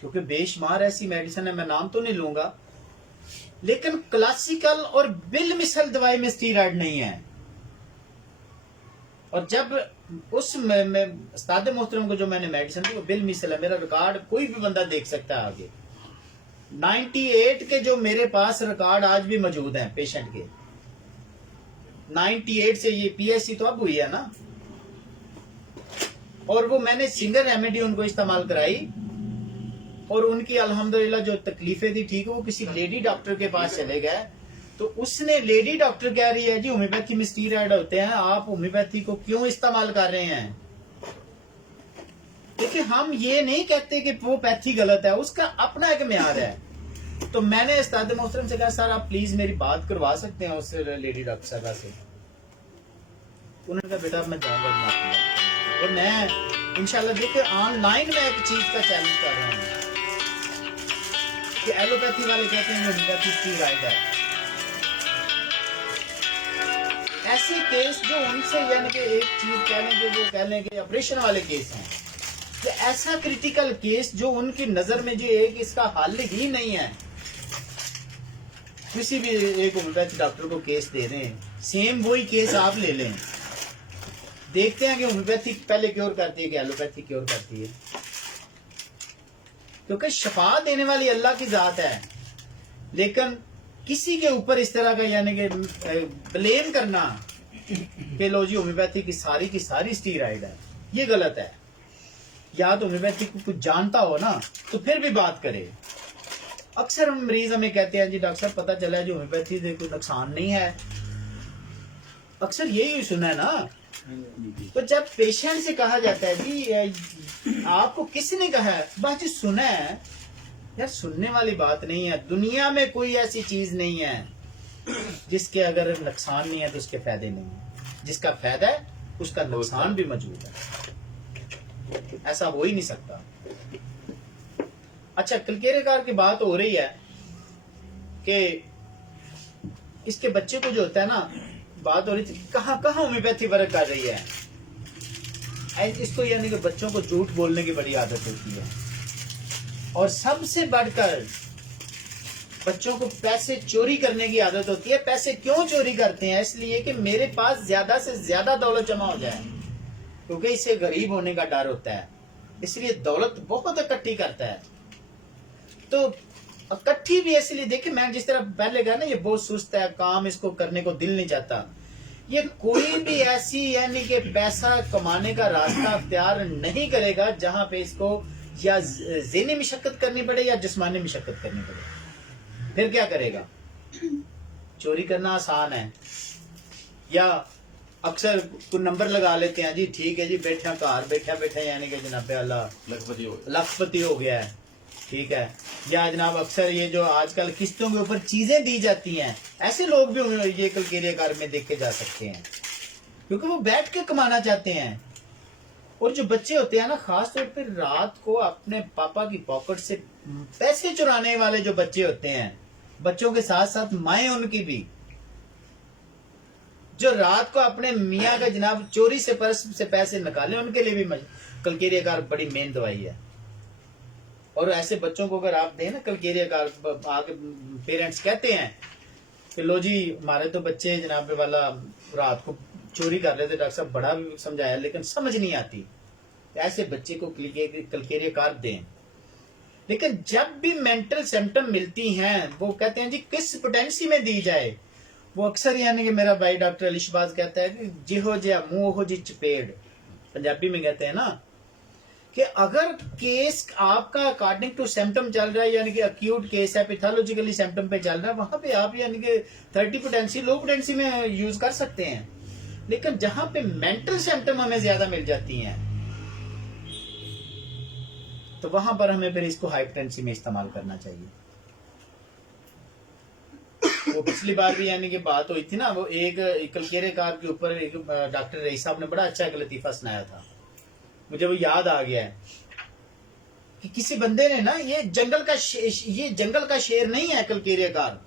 क्योंकि बेशुमार ऐसी मेडिसिन है, मैं नाम तो नहीं लूंगा, लेकिन क्लासिकल और बिल मिसल दवाई में स्टीरॉइड नहीं है। और जब उस उस्ताद मोहतरम को जो मैंने मेडिसिन दी वो बिल मिसल है, मेरा रिकॉर्ड कोई भी बंदा देख सकता है आगे। 98 के जो मेरे पास रिकॉर्ड आज भी मौजूद हैं पेशेंट के, 98 से ये पीएससी तो अब हुई है ना, और वो मैंने सिंगल रेमेडी उनको इस्तेमाल कराई और उनकी अल्हम्दुलिल्लाह जो तकलीफें थी ठीक है। वो किसी लेडी डॉक्टर के पास चले गए, तो उसने, लेडी डॉक्टर कह रही है जी होम्योपैथी में स्टीरॉइड होते हैं, आप होम्योपैथी को क्यों इस्तेमाल कर रहे हैं? देखिए हम ये नहीं कहते कि वो पैथी गलत है, उसका अपना एक म्यार है। तो मैंने उस्ताद मोहतरम से कहा सर आप प्लीज मेरी बात करवा सकते हैं उस लेडी डॉक्टर साहब से? उन्होंने कहा बेटा मैं जाऊंगा, और मैं इंशाल्लाह देखिए ऑनलाइन में एक चीज का चैलेंज कर रहा हूँ कि एलोपैथी वाले कहते हैं होम्योपैथी स्टीरॉइड है। ऐसे केस जो उनसे यानी कि एक चीज कह लेंगे, वो कह लेंगे ऑपरेशन वाले केस हैं, तो ऐसा क्रिटिकल केस जो उनकी नजर में जो एक इसका हल ही नहीं है, किसी भी एक होम्योपैथी डॉक्टर को केस दे रहे हैं, सेम वही केस आप ले लें, देखते हैं कि होम्योपैथी पहले क्योर करती है कि एलोपैथी क्योर करती है। क्योंकि शफा देने वाली अल्लाह की जात है, लेकिन किसी के ऊपर इस तरह का यानी कि ब्लेम करना कि लो जी होम्योपैथी की सारी स्टीरॉइड है, ये गलत है। या तो होम्योपैथी को कुछ जानता हो ना तो फिर भी बात करे। अक्सर हम मरीज हमें कहते हैं जी डॉक्टर साहब पता चला है जो होम्योपैथी से कोई नुकसान नहीं है, अक्सर यही सुना है ना। तो जब पेशेंट से कहा जाता है जी आपको किसने कहा है, बस जी सुना है, यार सुनने वाली बात नहीं है। दुनिया में कोई ऐसी चीज नहीं है जिसके अगर नुकसान नहीं है तो उसके फायदे नहीं है, जिसका फायदा है उसका नुकसान भी मौजूद है, ऐसा हो ही नहीं सकता। अच्छा, कलकीरेकार की बात हो रही है कि इसके बच्चे को जो होता है ना, बात हो रही थी कहाँ कहाँ होम्योपैथी वर्क कर रही है। इसको यानी कि बच्चों को झूठ बोलने की बड़ी आदत होती है, और सबसे बढ़कर बच्चों को पैसे चोरी करने की आदत होती है। पैसे क्यों चोरी करते हैं? इसलिए कि मेरे पास ज्यादा से ज्यादा दौलत जमा हो जाए, क्योंकि इसे गरीब होने का डर होता है, इसलिए दौलत बहुत इकट्ठी करता है। तो इकट्ठी भी इसलिए, देखिए मैं जिस तरह पहले कहा ना, ये बहुत सुस्त है, काम इसको करने को दिल नहीं चाहता। ये कोई भी ऐसी यानी कि पैसा कमाने का रास्ता अख्तियार नहीं करेगा जहां पे इसको या ज़हनी मशक्कत करनी पड़े या जिस्मानी मशक्कत करनी पड़े। फिर क्या करेगा? चोरी करना आसान है, या अक्सर कोई नंबर लगा लेते हैं जी, ठीक है जी, बैठा कार बैठा यानी कि जनाब अल्लाह लखपति हो गया है, ठीक है। या जनाब अक्सर ये जो आजकल किस्तों के ऊपर चीजें दी जाती हैं, ऐसे लोग भी ये कलकेरिया में देखे जा सकते हैं, क्योंकि वो बैठ के कमाना चाहते हैं। और जो बच्चे होते हैं ना, खास तौर पर रात को अपने पापा की पॉकेट से पैसे चुराने वाले जो बच्चे होते हैं, बच्चों के साथ साथ माएं उनकी भी, जो रात को अपने मियाँ का जनाब चोरी से पर्स से पैसे निकाले, उनके लिए भी कलकेरिया कार बड़ी मेन दवाई है। और ऐसे बच्चों को अगर आप दें ना कलकेरिया कार, आगे पेरेंट्स कहते हैं कि लो जी हमारे तो बच्चे जनाब वाला रात को चोरी कर रहे थे, डॉक्टर साहब बड़ा भी समझाया लेकिन समझ नहीं आती, ऐसे बच्चे को कलकेरिया कार दें। लेकिन जब भी मेंटल सिम्टम मिलती हैं, वो कहते हैं जी किस पोटेंसी में दी जाए, वो अक्सर यानी कि मेरा भाई डॉक्टर अली शहबाज कहता है कि जिहो जिहा मुंह हो जी चपेड़, पंजाबी में कहते हैं ना, कि अगर केस आपका अकॉर्डिंग टू सिम्टम चल रहा है, यानी कि अक्यूट केस है, पैथोलॉजिकली सिम्टम पे चल रहा है, वहां पे आप यानी कि 30 पोटेंसी लो पोटेंसी में यूज कर सकते हैं। लेकिन जहां पे मेंटल सिम्टम हमें ज्यादा मिल जाती हैं, तो वहां पर हमें फिर इसको हाई पोटेंसी में इस्तेमाल करना चाहिए। वो पिछली बार भी यानी कि बात हुई थी ना, वो एक कलकेरिया कार के ऊपर एक डॉक्टर रईस साहब ने बड़ा अच्छा एक लतीफा सुनाया था, मुझे वो याद आ गया है कि किसी बंदे ने ना, ये जंगल का शेर नहीं है कलकेरिया कार,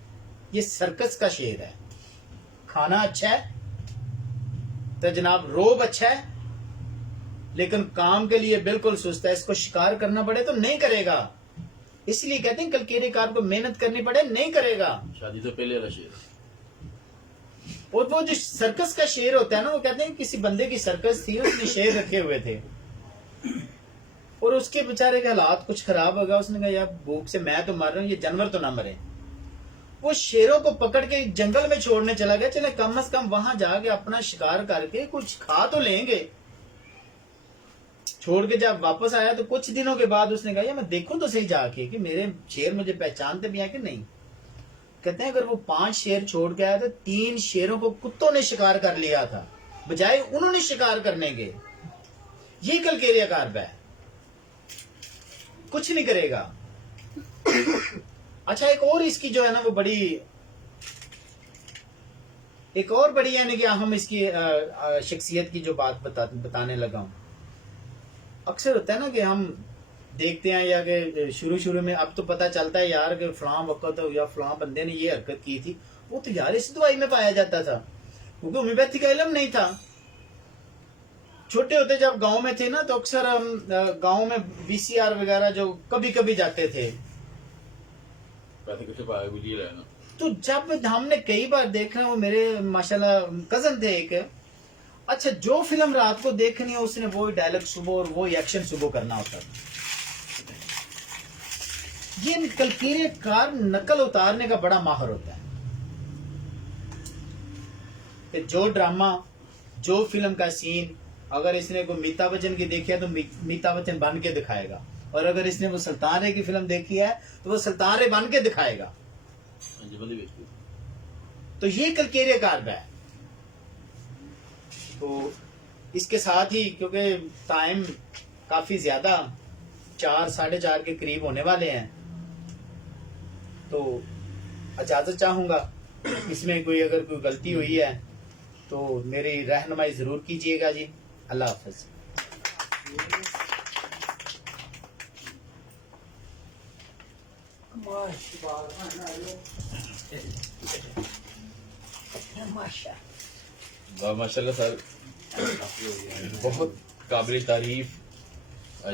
ये सर्कस का शेर है। खाना अच्छा है तो जनाब रोब अच्छा है, लेकिन काम के लिए बिल्कुल सुस्त है, इसको शिकार करना पड़े तो नहीं करेगा। इसलिए कहते हैं कलकेरिया कार को मेहनत करनी पड़े नहीं करेगा। शादी तो पहले वाला शेर। और वो जो सर्कस का शेर होता है ना, वो कहते हैं किसी बंदे की सर्कस थी, उसने शेर रखे हुए थे और उसके बेचारे के हालात कुछ खराब हो गया। उसने कहा यार भूख से मैं तो मर रहा हूँ, ये जानवर तो ना मरे। वो शेरों को पकड़ के जंगल में छोड़ने चला गया, चले कम से कम वहां जाके अपना शिकार करके कुछ खा तो लेंगे। छोड़ के जब वापस आया तो कुछ दिनों के बाद उसने कहा मैं देखूं तो सही जाके कि मेरे शेर मुझे पहचानते भी हैं कि नहीं। कहते हैं अगर वो 5 शेर छोड़ के आया तो 3 शेरों को कुत्तों ने शिकार कर लिया था, बजाय उन्होंने शिकार करने के। ये कलकेरिया कार है, कुछ नहीं करेगा। अच्छा एक और इसकी जो है ना वो एक और बड़ी यानी कि अहम इसकी शख्सियत की जो बात बताने लगा हूं। अक्सर होता है ना कि हम देखते हैं या कि शुरू में अब तो पता चलता है यार कि फलां वक्त या फलां बंदे ने ये हरकत की थी, वो तो यार इस दवाई में पाया जाता था, क्योंकि होम्योपैथी का इल्म नहीं था। छोटे होते जब गांव में थे ना, तो अक्सर हम गांव में VCR वगैरह जो कभी कभी जाते थे, तो जब हमने कई बार देखा, वो मेरे माशाल्लाह कजन थे एक, अच्छा जो फिल्म रात को देखनी है उसने वो डायलॉग सुबह और वो एक्शन सुबह करना होता था। ये कलकेरिया कार नकल उतारने का बड़ा माहिर होता है कि जो ड्रामा, जो फिल्म का सीन अगर इसने कोई अमिताभ बच्चन की देखी है तो अमिताभ बच्चन बन के दिखाएगा, और अगर इसने वो सुल्तान रे की फिल्म देखी है तो वो सुल्तान रे बन के दिखाएगा। तो ये कलकेरिया कार है। तो इसके साथ ही क्योंकि टाइम काफी ज्यादा 4 साढ़े 4 के करीब होने वाले हैं, तो इजाजत चाहूंगा। इसमें कोई अगर कोई गलती हुई है तो मेरी रहनुमाई जरूर कीजिएगा जी। अल्लाह हाफिज। माशाल्लाह सर, बहुत काबिल तारीफ।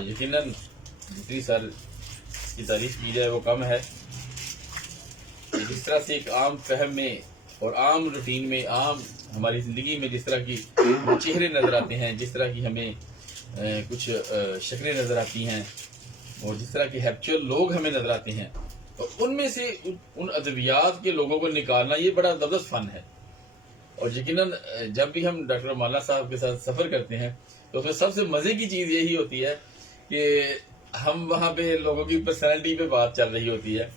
यकीनन जितनी सर की तारीफ की जाए वो कम है। जिस तरह से एक आम फहम में और आम रूटीन में, आम हमारी ज़िंदगी में जिस तरह की चेहरे नज़र आते हैं, जिस तरह की हमें कुछ शक्लें नज़र आती हैं, और जिस तरह के हैप्चुअल लोग हमें नज़र आते हैं, तो उनमें से उन अद्वियात के लोगों को निकालना ये बड़ा ज़बरदस्त फ़न है। और यकीनन जब भी हम डॉक्टर मौलाना साहब के साथ सफ़र करते हैं तो उसमें सबसे मज़े की चीज़ यही होती है कि हम वहाँ पे लोगों की पर्सनैलिटी पे बात चल रही होती है,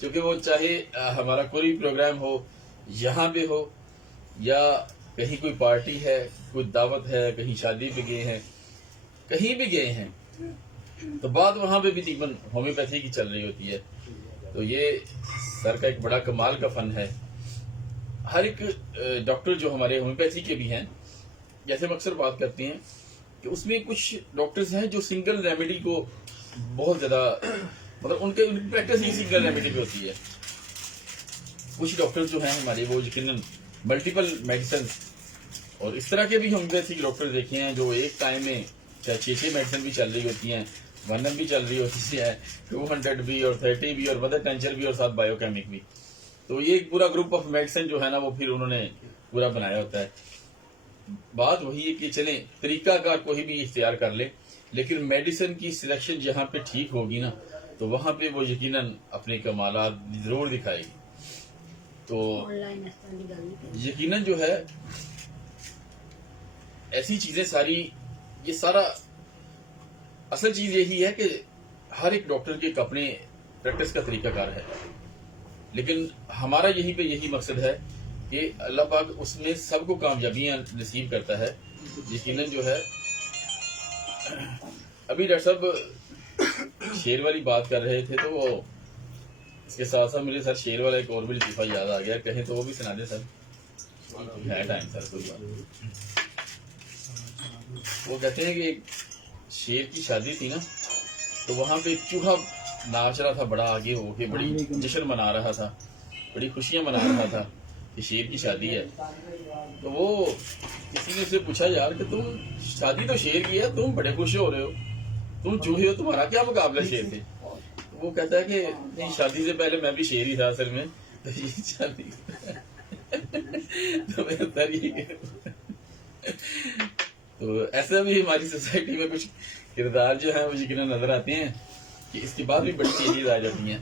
क्योंकि वो चाहे हमारा कोई प्रोग्राम हो, यहाँ पे हो या कहीं कोई पार्टी है, कोई दावत है, कहीं शादी पे गए हैं, कहीं भी गए हैं, तो बात वहां पे भी तकरीबन होम्योपैथी की चल रही होती है। तो ये सर का एक बड़ा कमाल का फन है। हर एक डॉक्टर जो हमारे होम्योपैथी के भी हैं, जैसे हम अक्सर बात करते हैं कि उसमें कुछ डॉक्टर्स हैं जो सिंगल रेमेडी को बहुत ज्यादा, मतलब उनकी प्रैक्टिस ही सिंगल रेमेडी पे होती है। कुछ डॉक्टर्स जो हैं हमारे, वो यकीनन मल्टीपल मेडिसिन, और इस तरह के भी होम्योपैथिक डॉक्टर देखे हैं जो एक टाइम में 6 मेडिसिन भी चल रही होती हैं, 1 भी चल रही होती है, 200 भी और 30 भी और मदर टेंचर भी और साथ बायोकेमिक भी। तो ये एक पूरा ग्रुप ऑफ मेडिसिन जो है ना, वो फिर उन्होंने पूरा बनाया होता है। बात वही है कि चलें तरीकाकार कोई भी इख्तियार कर ले, लेकिन मेडिसिन की सिलेक्शन जहाँ पे ठीक होगी ना, तो वहां पे वो यकीनन अपने कमालात जरूर दिखाएगी। तो यकीनन जो है ऐसी चीजें सारी, ये सारा असल चीज यही है कि हर एक डॉक्टर के एक अपने प्रैक्टिस का तरीकाकार है, लेकिन हमारा यहीं पे यही मकसद है कि अल्लाह पाक उसमें सबको कामयाबियां नसीब करता है। यकीनन जो है अभी डॉक्टर साहब शेर वाली बात कर रहे थे, तो वो इसके साथ साथ मुझे सर शेर वाला एक और भी लतीफा याद आ गया, कहें तो वो भी सुना दे सर, है टाइम सर कोई बात। वो कहते हैं कि एक शेर की शादी थी ना, तो वहां पे एक चूहा नाच रहा था बड़ा आगे होके, बड़ी जश्न मना रहा था, बड़ी खुशियां मना रहा था कि शेर की शादी है। तो वो किसी ने उससे पूछा, यार कि तुम शादी तो शेर की है, तुम बड़े खुश हो रहे हो, तुम चूहे हो, तुम्हारा क्या मुकाबला शेर से? तो वो कहता है कि नहीं, शादी से पहले मैं भी शेर ही था असल में, तो ये शादी तो ऐसा भी हमारी सोसाइटी में कुछ किरदार जो है वो यकीनन नजर आते हैं कि इसके बाद भी बड़ी चीजें आ जाती हैं।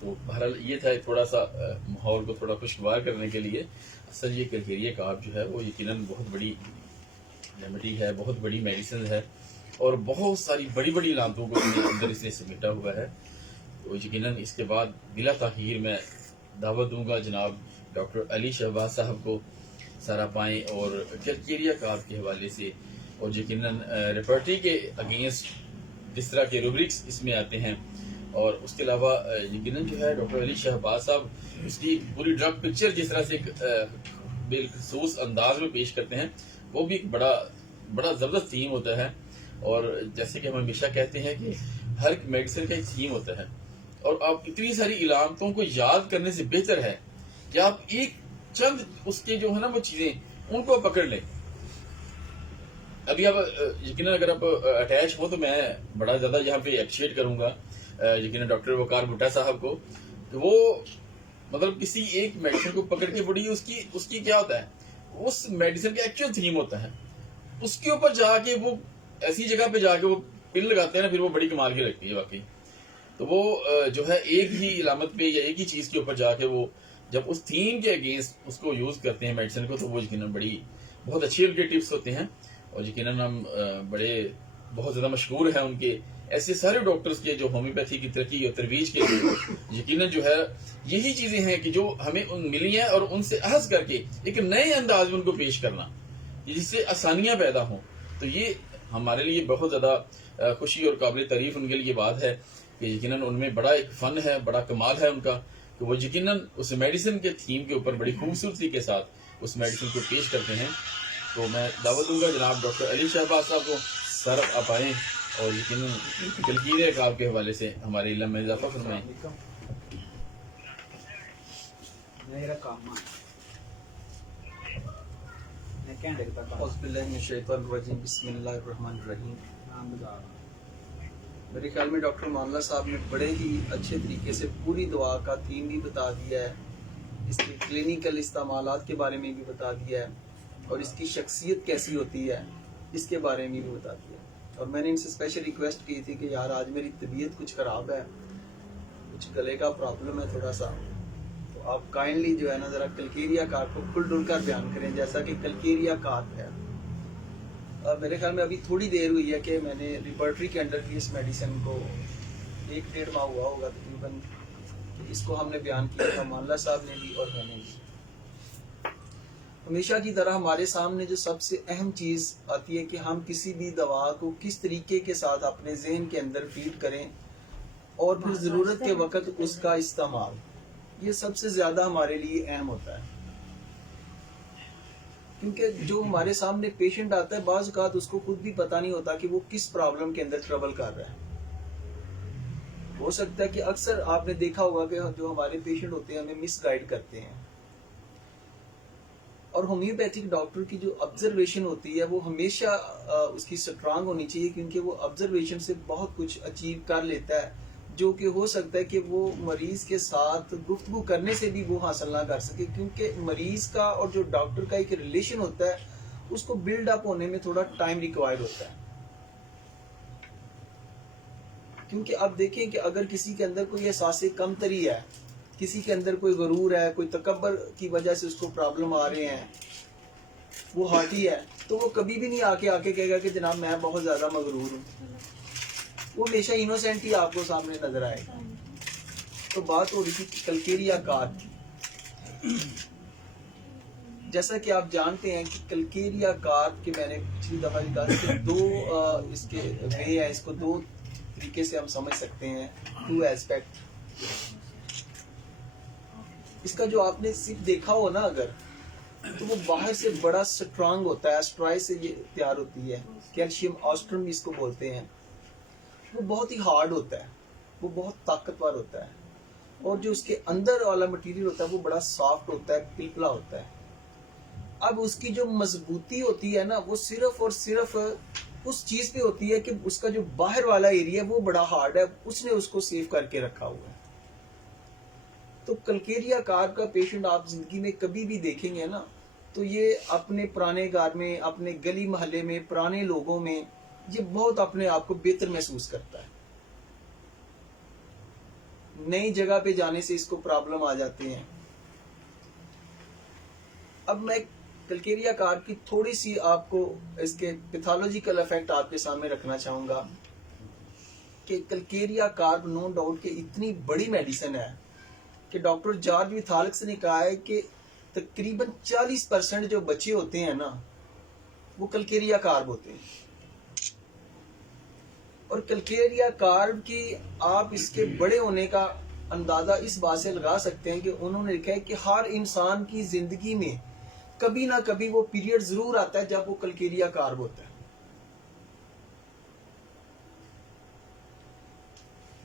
तो बहरहाल ये था थोड़ा सा माहौल को थोड़ा खुशगवार करने के लिए। असल ये क्राइटेरिया कार्ब जो है वो यकीनन बहुत बड़ी रेमेडी है, बहुत बड़ी मेडिसिन है, और बहुत सारी बड़ी बड़ी इलामतों को अंदर इसने समेटा हुआ है। तो यकीनन इसके बाद बिला ताखीर मैं दावत दूंगा जनाब डॉक्टर अली शहबाज साहब को सारा पाएँ और क्राइटेरिया कार्ब के हवाले से, और यकीनन रेपर्टरी के अगेंस्ट जिस तरह के रूब्रिक्स इसमें आते हैं, और उसके अलावा यकीनन जो है डॉक्टर अली शहबाज साहब उसकी पूरी ड्रग पिक्चर जिस तरह से बेखसूस अंदाज में पेश करते हैं, वो भी एक बड़ा जबरदस्त थीम होता है। और जैसे कि हम हमेशा कहते हैं कि हर मेडिसिन का एक थीम होता है, और आप इतनी सारी इलामतों को याद करने से बेहतर है कि आप एक चंद उसके जो है ना वो चीजें उनको पकड़ लें। अभी आप यकीनन अगर आप अटैच हो तो मैं बड़ा ज्यादा यहाँ पे अप्रिशिएट करूंगा यकीनन डॉक्टर वकार भुट्टा साहब को, तो वो मतलब किसी एक मेडिसिन को पकड़ के बड़ी उसकी क्या होता है, उस मेडिसिन का एक्चुअल थीम होता है, उसके ऊपर जाके वो ऐसी जगह पे जाके वो पिल लगाते हैं ना, फिर वो बड़ी कमाल की लगती है वाकई। तो वो जो है एक ही इलामत पे या एक ही चीज के ऊपर जाके वो जब उस थीम के अगेंस्ट उसको यूज करते हैं मेडिसिन को, तो वो यकीनन बहुत अच्छी उनके टिप्स होते हैं, और यकीनन हम बहुत ज्यादा मशहूर हैं उनके ऐसे सारे डॉक्टर्स के जो होम्योपैथी की तरक्की और तरवीज के लिए यकीनन जो है यही चीजें हैं कि जो हमें मिली हैं, और उनसे अहस करके एक नए अंदाज में उनको पेश करना जिससे आसानियां पैदा हों। तो ये हमारे लिए बहुत ज्यादा खुशी और काबिल तारीफ उनके लिए बात है कि यकीनन उनमें बड़ा एक फन है, बड़ा कमाल है उनका, कि वो यकीनन उस मेडिसिन के थीम के ऊपर बड़ी खूबसूरती के साथ उस मेडिसिन को पेश करते हैं। तो मैं दावत दूंगा जनाब डॉक्टर अली शहबाज साहब को, सर आप आएँ और यकीनन तलकीर कार्ब के हवाले से हमारे इल्म में इजाफा फरमाएं। मेरा काम मेरे ख्याल में डॉक्टर मामला साहब ने बड़े ही अच्छे तरीके से पूरी दवा का थीम भी बता दिया है, इसके क्लिनिकल इस्तेमालात के बारे में भी बता दिया है, और इसकी शख्सियत कैसी होती है इसके बारे में भी बता दिया। और मैंने इनसे स्पेशल रिक्वेस्ट की थी कि यार आज मेरी तबीयत कुछ ख़राब है, कुछ गले का प्रॉब्लम है थोड़ा सा, तो आप काइंडली जो है ना ज़रा कलकीरिया कार्ब को खुल डुल कर बयान करें जैसा कि कलकीरिया कार्ब है। मेरे ख्याल में अभी थोड़ी देर हुई है कि मैंने रिपर्टरी के अंडर की इस मेडिसिन को 1-1.5 माह हुआ होगा तकरीबन, इसको हमने बयान किया था मामला साहब ने भी और मैंने भी। हमेशा की तरह हमारे सामने जो सबसे अहम चीज़ आती है कि हम किसी भी दवा को किस तरीके के साथ अपने जहन के अंदर फीड करें और फिर ज़रूरत के वक्त उसका इस्तेमाल, ये सबसे ज़्यादा हमारे लिए अहम होता है। क्योंकि जो हमारे सामने पेशेंट आता है, बाज़ औक़ात उसको खुद भी पता नहीं होता कि वो किस प्रॉब्लम के अंदर ट्रबल कर रहा है। हो सकता है कि अक्सर आपने देखा होगा कि जो हमारे पेशेंट होते हैं हमें मिसगाइड करते हैं, और होम्योपैथिक डॉक्टर की जो ऑब्जर्वेशन होती है वो हमेशा उसकी स्ट्रांग होनी चाहिए, क्योंकि वो ऑब्जर्वेशन से बहुत कुछ अचीव कर लेता है, जो कि हो सकता है कि वो मरीज के साथ गुफ्तगू करने से भी वो हासिल ना कर सके, क्योंकि मरीज का और जो डॉक्टर का एक रिलेशन होता है उसको बिल्ड अप होने में थोड़ा टाइम रिक्वायर्ड होता है। क्योंकि अब देखें कि अगर किसी के अंदर कोई एहसास कमतरी है, किसी के अंदर कोई गरूर है, कोई तकब्बर की वजह से उसको प्रॉब्लम आ रहे हैं, वो हार्टी है, तो वो कभी भी नहीं आके कहेगा कि जनाब मैं बहुत ज़्यादा मगरूर हूँ। वो हमेशा इनोसेंट ही आपको सामने नजर आएगा। तो बात हो रही थी कल्केरिया कार्प की। जैसा कि आप जानते हैं कि कल्केरिया कार्प के, मैंने पिछली दफा भी कहा कि दो इसके वे है, इसको दो तरीके से हम समझ सकते हैं, टू एस्पेक्ट। इसका जो आपने सिर्फ देखा हो ना अगर, तो वो बाहर से बड़ा स्ट्रांग होता है, एस्ट्राई से ये तैयार होती है, कैल्शियम ऑस्ट्रम इसको बोलते हैं। वो बहुत ही हार्ड होता है, वो बहुत ताकतवर होता है, और जो उसके अंदर वाला मटेरियल होता है वो बड़ा सॉफ्ट होता है, पिलपला होता है। अब उसकी जो मजबूती होती है ना, वो सिर्फ और सिर्फ उस चीज पे होती है कि उसका जो बाहर वाला एरिया है वो बड़ा हार्ड है, उसने उसको सेव करके रखा हुआ है। तो कल्केरिया कार्प का पेशेंट आप जिंदगी में कभी भी देखेंगे ना, तो ये अपने पुराने घर में, अपने गली मोहल्ले में, पुराने लोगों में ये बहुत अपने आप को बेहतर महसूस करता है। नई जगह पे जाने से इसको प्रॉब्लम आ जाते हैं। अब मैं कल्केरिया कार्प की थोड़ी सी आपको इसके पैथोलॉजिकल इफेक्ट आपके सामने रखना चाहूंगा कि कल्केरिया कार्प नो डाउट कि इतनी बड़ी मेडिसिन है कि डॉक्टर जॉर्ज विथालक्स ने कहा है कि तकरीबन 40% जो बच्चे होते हैं ना, वो कल्केरिया कार्प होते हैं। और कल्केरिया कार्प की आप इसके बड़े होने का अंदाजा इस बात से लगा सकते हैं कि उन्होंने लिखा है कि हर इंसान की जिंदगी में कभी ना कभी वो पीरियड जरूर आता है जब वो कल्केरिया कार्प होता है।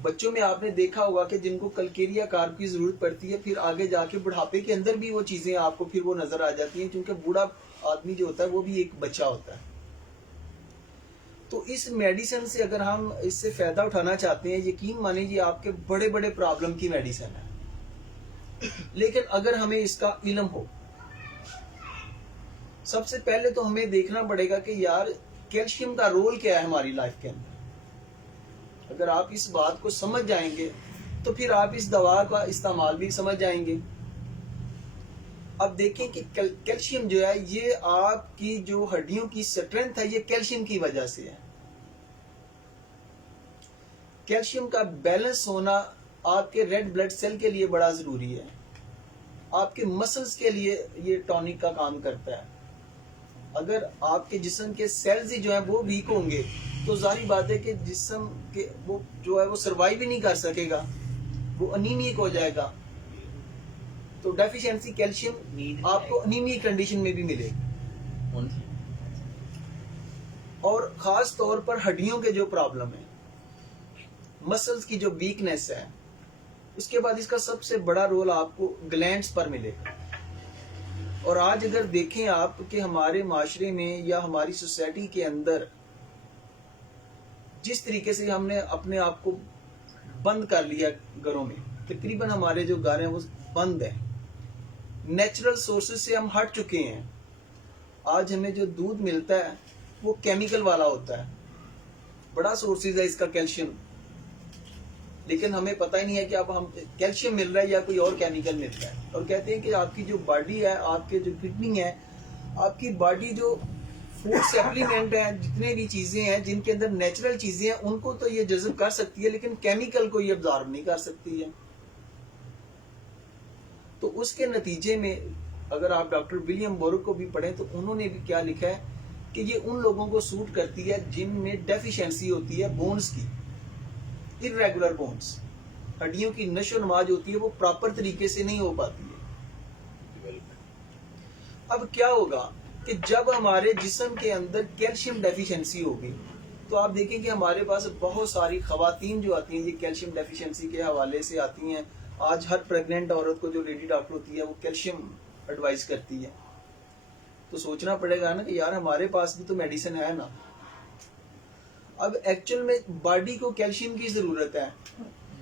बच्चों में आपने देखा होगा कि जिनको कल्केरिया कार्प की जरूरत पड़ती है, फिर आगे जाके बुढ़ापे के अंदर भी वो चीजें आपको फिर वो नजर आ जाती हैं, क्योंकि बूढ़ा आदमी जो होता है वो भी एक बच्चा होता है। तो इस मेडिसिन से अगर हम इससे फायदा उठाना चाहते हैं, यकीन मानिए आपके बड़े बड़े प्रॉब्लम की मेडिसिन है। लेकिन अगर हमें इसका इल्म हो, सबसे पहले तो हमें देखना पड़ेगा कि यार कैल्शियम का रोल क्या है हमारी लाइफ के अंदर। अगर आप इस बात को समझ जाएंगे तो फिर आप इस दवा का इस्तेमाल भी समझ जाएंगे। अब देखें कि कैल्शियम जो है ये आपकी जो हड्डियों की स्ट्रेंथ है ये कैल्शियम की वजह से है। कैल्शियम का बैलेंस होना आपके रेड ब्लड सेल के लिए बड़ा जरूरी है। आपके मसल्स के लिए ये टॉनिक का काम करता है। अगर आपके जिस्म के सेल्स ही जो है वो वीक होंगे तो जाहिर बात है कि जिस्म के वो जो है वो सर्वाइव ही नहीं कर सकेगा, वो अनीमिक हो जाएगा। तो डेफिशिएंसी कैल्शियम आपको अनीमिक कंडीशन में भी मिलेगी। और खास तौर पर हड्डियों के जो प्रॉब्लम है, मसल्स की जो वीकनेस है, उसके बाद इसका सबसे बड़ा रोल आपको ग्लैंड्स पर मिलेगा। और आज अगर देखें आप कि हमारे माशरे में या हमारी सोसाइटी के अंदर जिस तरीके से हमने अपने आप को बंद कर लिया घरों में, तकरीबन हमारे जो घर हैं वो बंद है, नेचुरल सोर्सेज से हम हट चुके हैं। आज हमें जो दूध मिलता है वो केमिकल वाला होता है, बड़ा सोर्सेज है इसका कैल्शियम, लेकिन हमें पता ही नहीं है कि अब हम कैल्शियम मिल रहा है या कोई और केमिकल मिल रहा है। और कहते हैं कि आपकी जो बॉडी है, आपके जो किडनी है, आपकी बॉडी जो फूड सप्लीमेंट है, जितने भी चीजें हैं जिनके अंदर नेचुरल चीजें हैं, उनको तो ये जज्ब कर सकती है, लेकिन केमिकल को ये अब्जॉर्ब नहीं कर सकती है। तो उसके नतीजे में अगर आप डॉक्टर विलियम बोरक को भी पढ़ें तो उन्होंने भी क्या लिखा है कि ये उन लोगों को सूट करती है जिनमें डेफिशिएंसी होती है बोन्स की, इर्रेगुलर बोन्स, हड्डियों की नशो नुमा जो होती है वो प्रॉपर तरीके से नहीं हो पाती है। अब क्या होगा कि जब हमारे जिस्म के अंदर कैल्शियम डेफिशिएंसी होगी तो आप देखें कि हमारे पास बहुत सारी खवातीन जो आती हैं ये कैल्शियम डेफिशिएंसी के हवाले से आती हैं। आज हर प्रेग्नेंट औरत को जो लेडी डॉक्टर होती है वो कैल्शियम एडवाइस करती है। तो सोचना पड़ेगा ना कि यार हमारे पास भी तो मेडिसिन है ना। अब एक्चुअल में बॉडी को कैल्शियम की जरूरत है।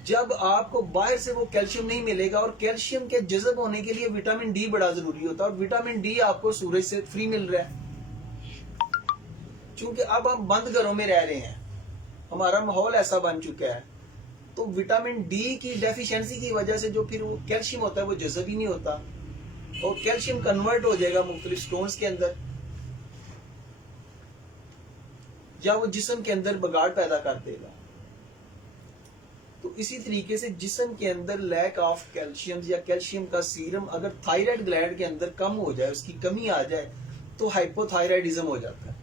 जब आपको बाहर से वो कैल्शियम नहीं मिलेगा और कैल्शियम के जज़ब होने के लिए विटामिन डी बड़ा जरूरी होता है और विटामिन डी आपको सूरज से फ्री मिल रहा है। क्योंकि अब हम बंद घरों में रह रहे हैं, हमारा माहौल ऐसा बन चुका है, तो विटामिन डी की डेफिशिएंसी की वजह से जो फिर वो कैल्शियम होता है वो जज़ब ही नहीं होता और कैल्शियम कन्वर्ट हो जाएगा मुख्तलिफ स्टोन्स के अंदर या वो जिस्म के अंदर बगाड़ पैदा कर देगा। तो इसी तरीके से जिस्म के अंदर लैक ऑफ कैल्शियम या कैल्शियम का सीरम अगर थायराइड ग्लैंड के अंदर कम हो जाए, उसकी कमी आ जाए तो हाइपोथायराइडिज्म हो जाता है।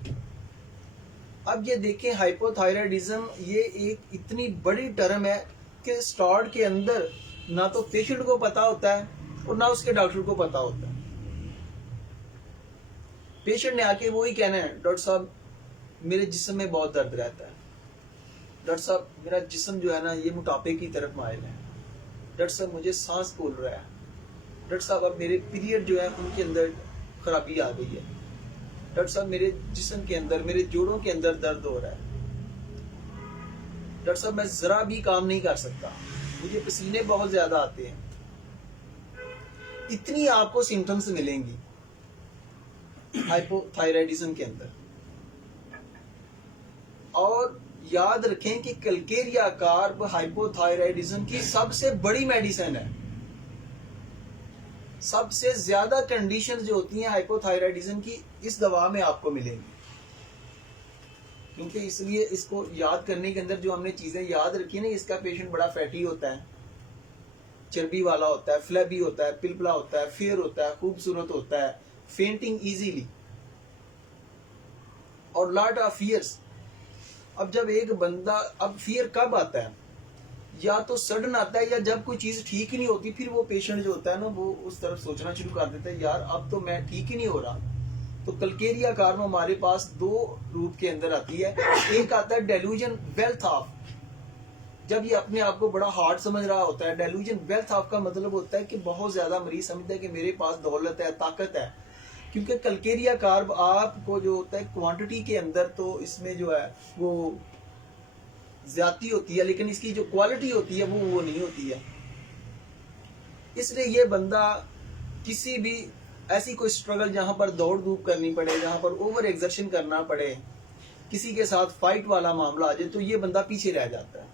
अब ये देखें हाइपोथायराइडिज्म ये एक इतनी बड़ी टर्म है कि स्टार्ट के अंदर ना तो पेशेंट को पता होता है और ना उसके डॉक्टर को पता होता है। पेशेंट ने आके वो ही कहना है डॉक्टर साहब मेरे जिस्म में बहुत दर्द रहता है, डॉक्टर साहब मेरा जिस्म जो है ना ये मोटापे की तरफ माइल है, डॉक्टर साहब मुझे सांस फूल रहा है, डॉक्टर साहब अब मेरे पीरियड जो है उनके अंदर खराबी आ गई है, डॉक्टर साहब मेरे जिस्म के अंदर मेरे जोड़ों के अंदर दर्द हो रहा है, डॉक्टर साहब मैं जरा भी काम नहीं कर सकता, मुझे पसीने बहुत ज्यादा आते हैं। इतनी आपको सिम्टम्स मिलेंगी हाइपोथायराइडिज्म के अंदर। और याद रखें कि कैलकेरिया कार्ब हाइपोथायराइडिज्म की सबसे बड़ी मेडिसिन है। सबसे ज्यादा कंडीशंस जो होती हैं हाइपोथायराइडिज्म की इस दवा में आपको मिलेंगी। क्योंकि इसलिए इसको याद करने के अंदर जो हमने चीजें याद रखी ना, इसका पेशेंट बड़ा फैटी होता है, चर्बी वाला होता है, फ्लैबी होता है, पिलपला होता है, फेयर होता है, खूबसूरत होता है, फेंटिंग इजीली और लॉट ऑफ फियर्स। अब जब एक बंदा, अब फियर कब आता है, या तो सडन आता है या जब कोई चीज ठीक ही नहीं होती, फिर वो पेशेंट जो होता है ना वो उस तरफ सोचना शुरू कर देता है यार अब तो मैं ठीक ही नहीं हो रहा। तो कैलकेरिया कार्ब हमारे पास दो रूप के अंदर आती है। एक आता है डेल्यूजन वेल्थ ऑफ, जब ये अपने आप को बड़ा हार्ड समझ रहा होता है। डेल्यूजन वेल्थ ऑफ का मतलब होता है कि बहुत ज्यादा मरीज समझता है कि मेरे पास दौलत है, ताकत है। क्योंकि कैलकेरिया कार्ब आपको जो होता है क्वांटिटी के अंदर तो इसमें जो है वो ज्यादती होती है, लेकिन इसकी जो क्वालिटी होती है वो नहीं होती है। इसलिए ये बंदा किसी भी ऐसी कोई स्ट्रगल जहां पर दौड़ धूप करनी पड़े, जहां पर ओवर एक्सर्शन करना पड़े, किसी के साथ फाइट वाला मामला आ जाए तो ये बंदा पीछे रह जाता है।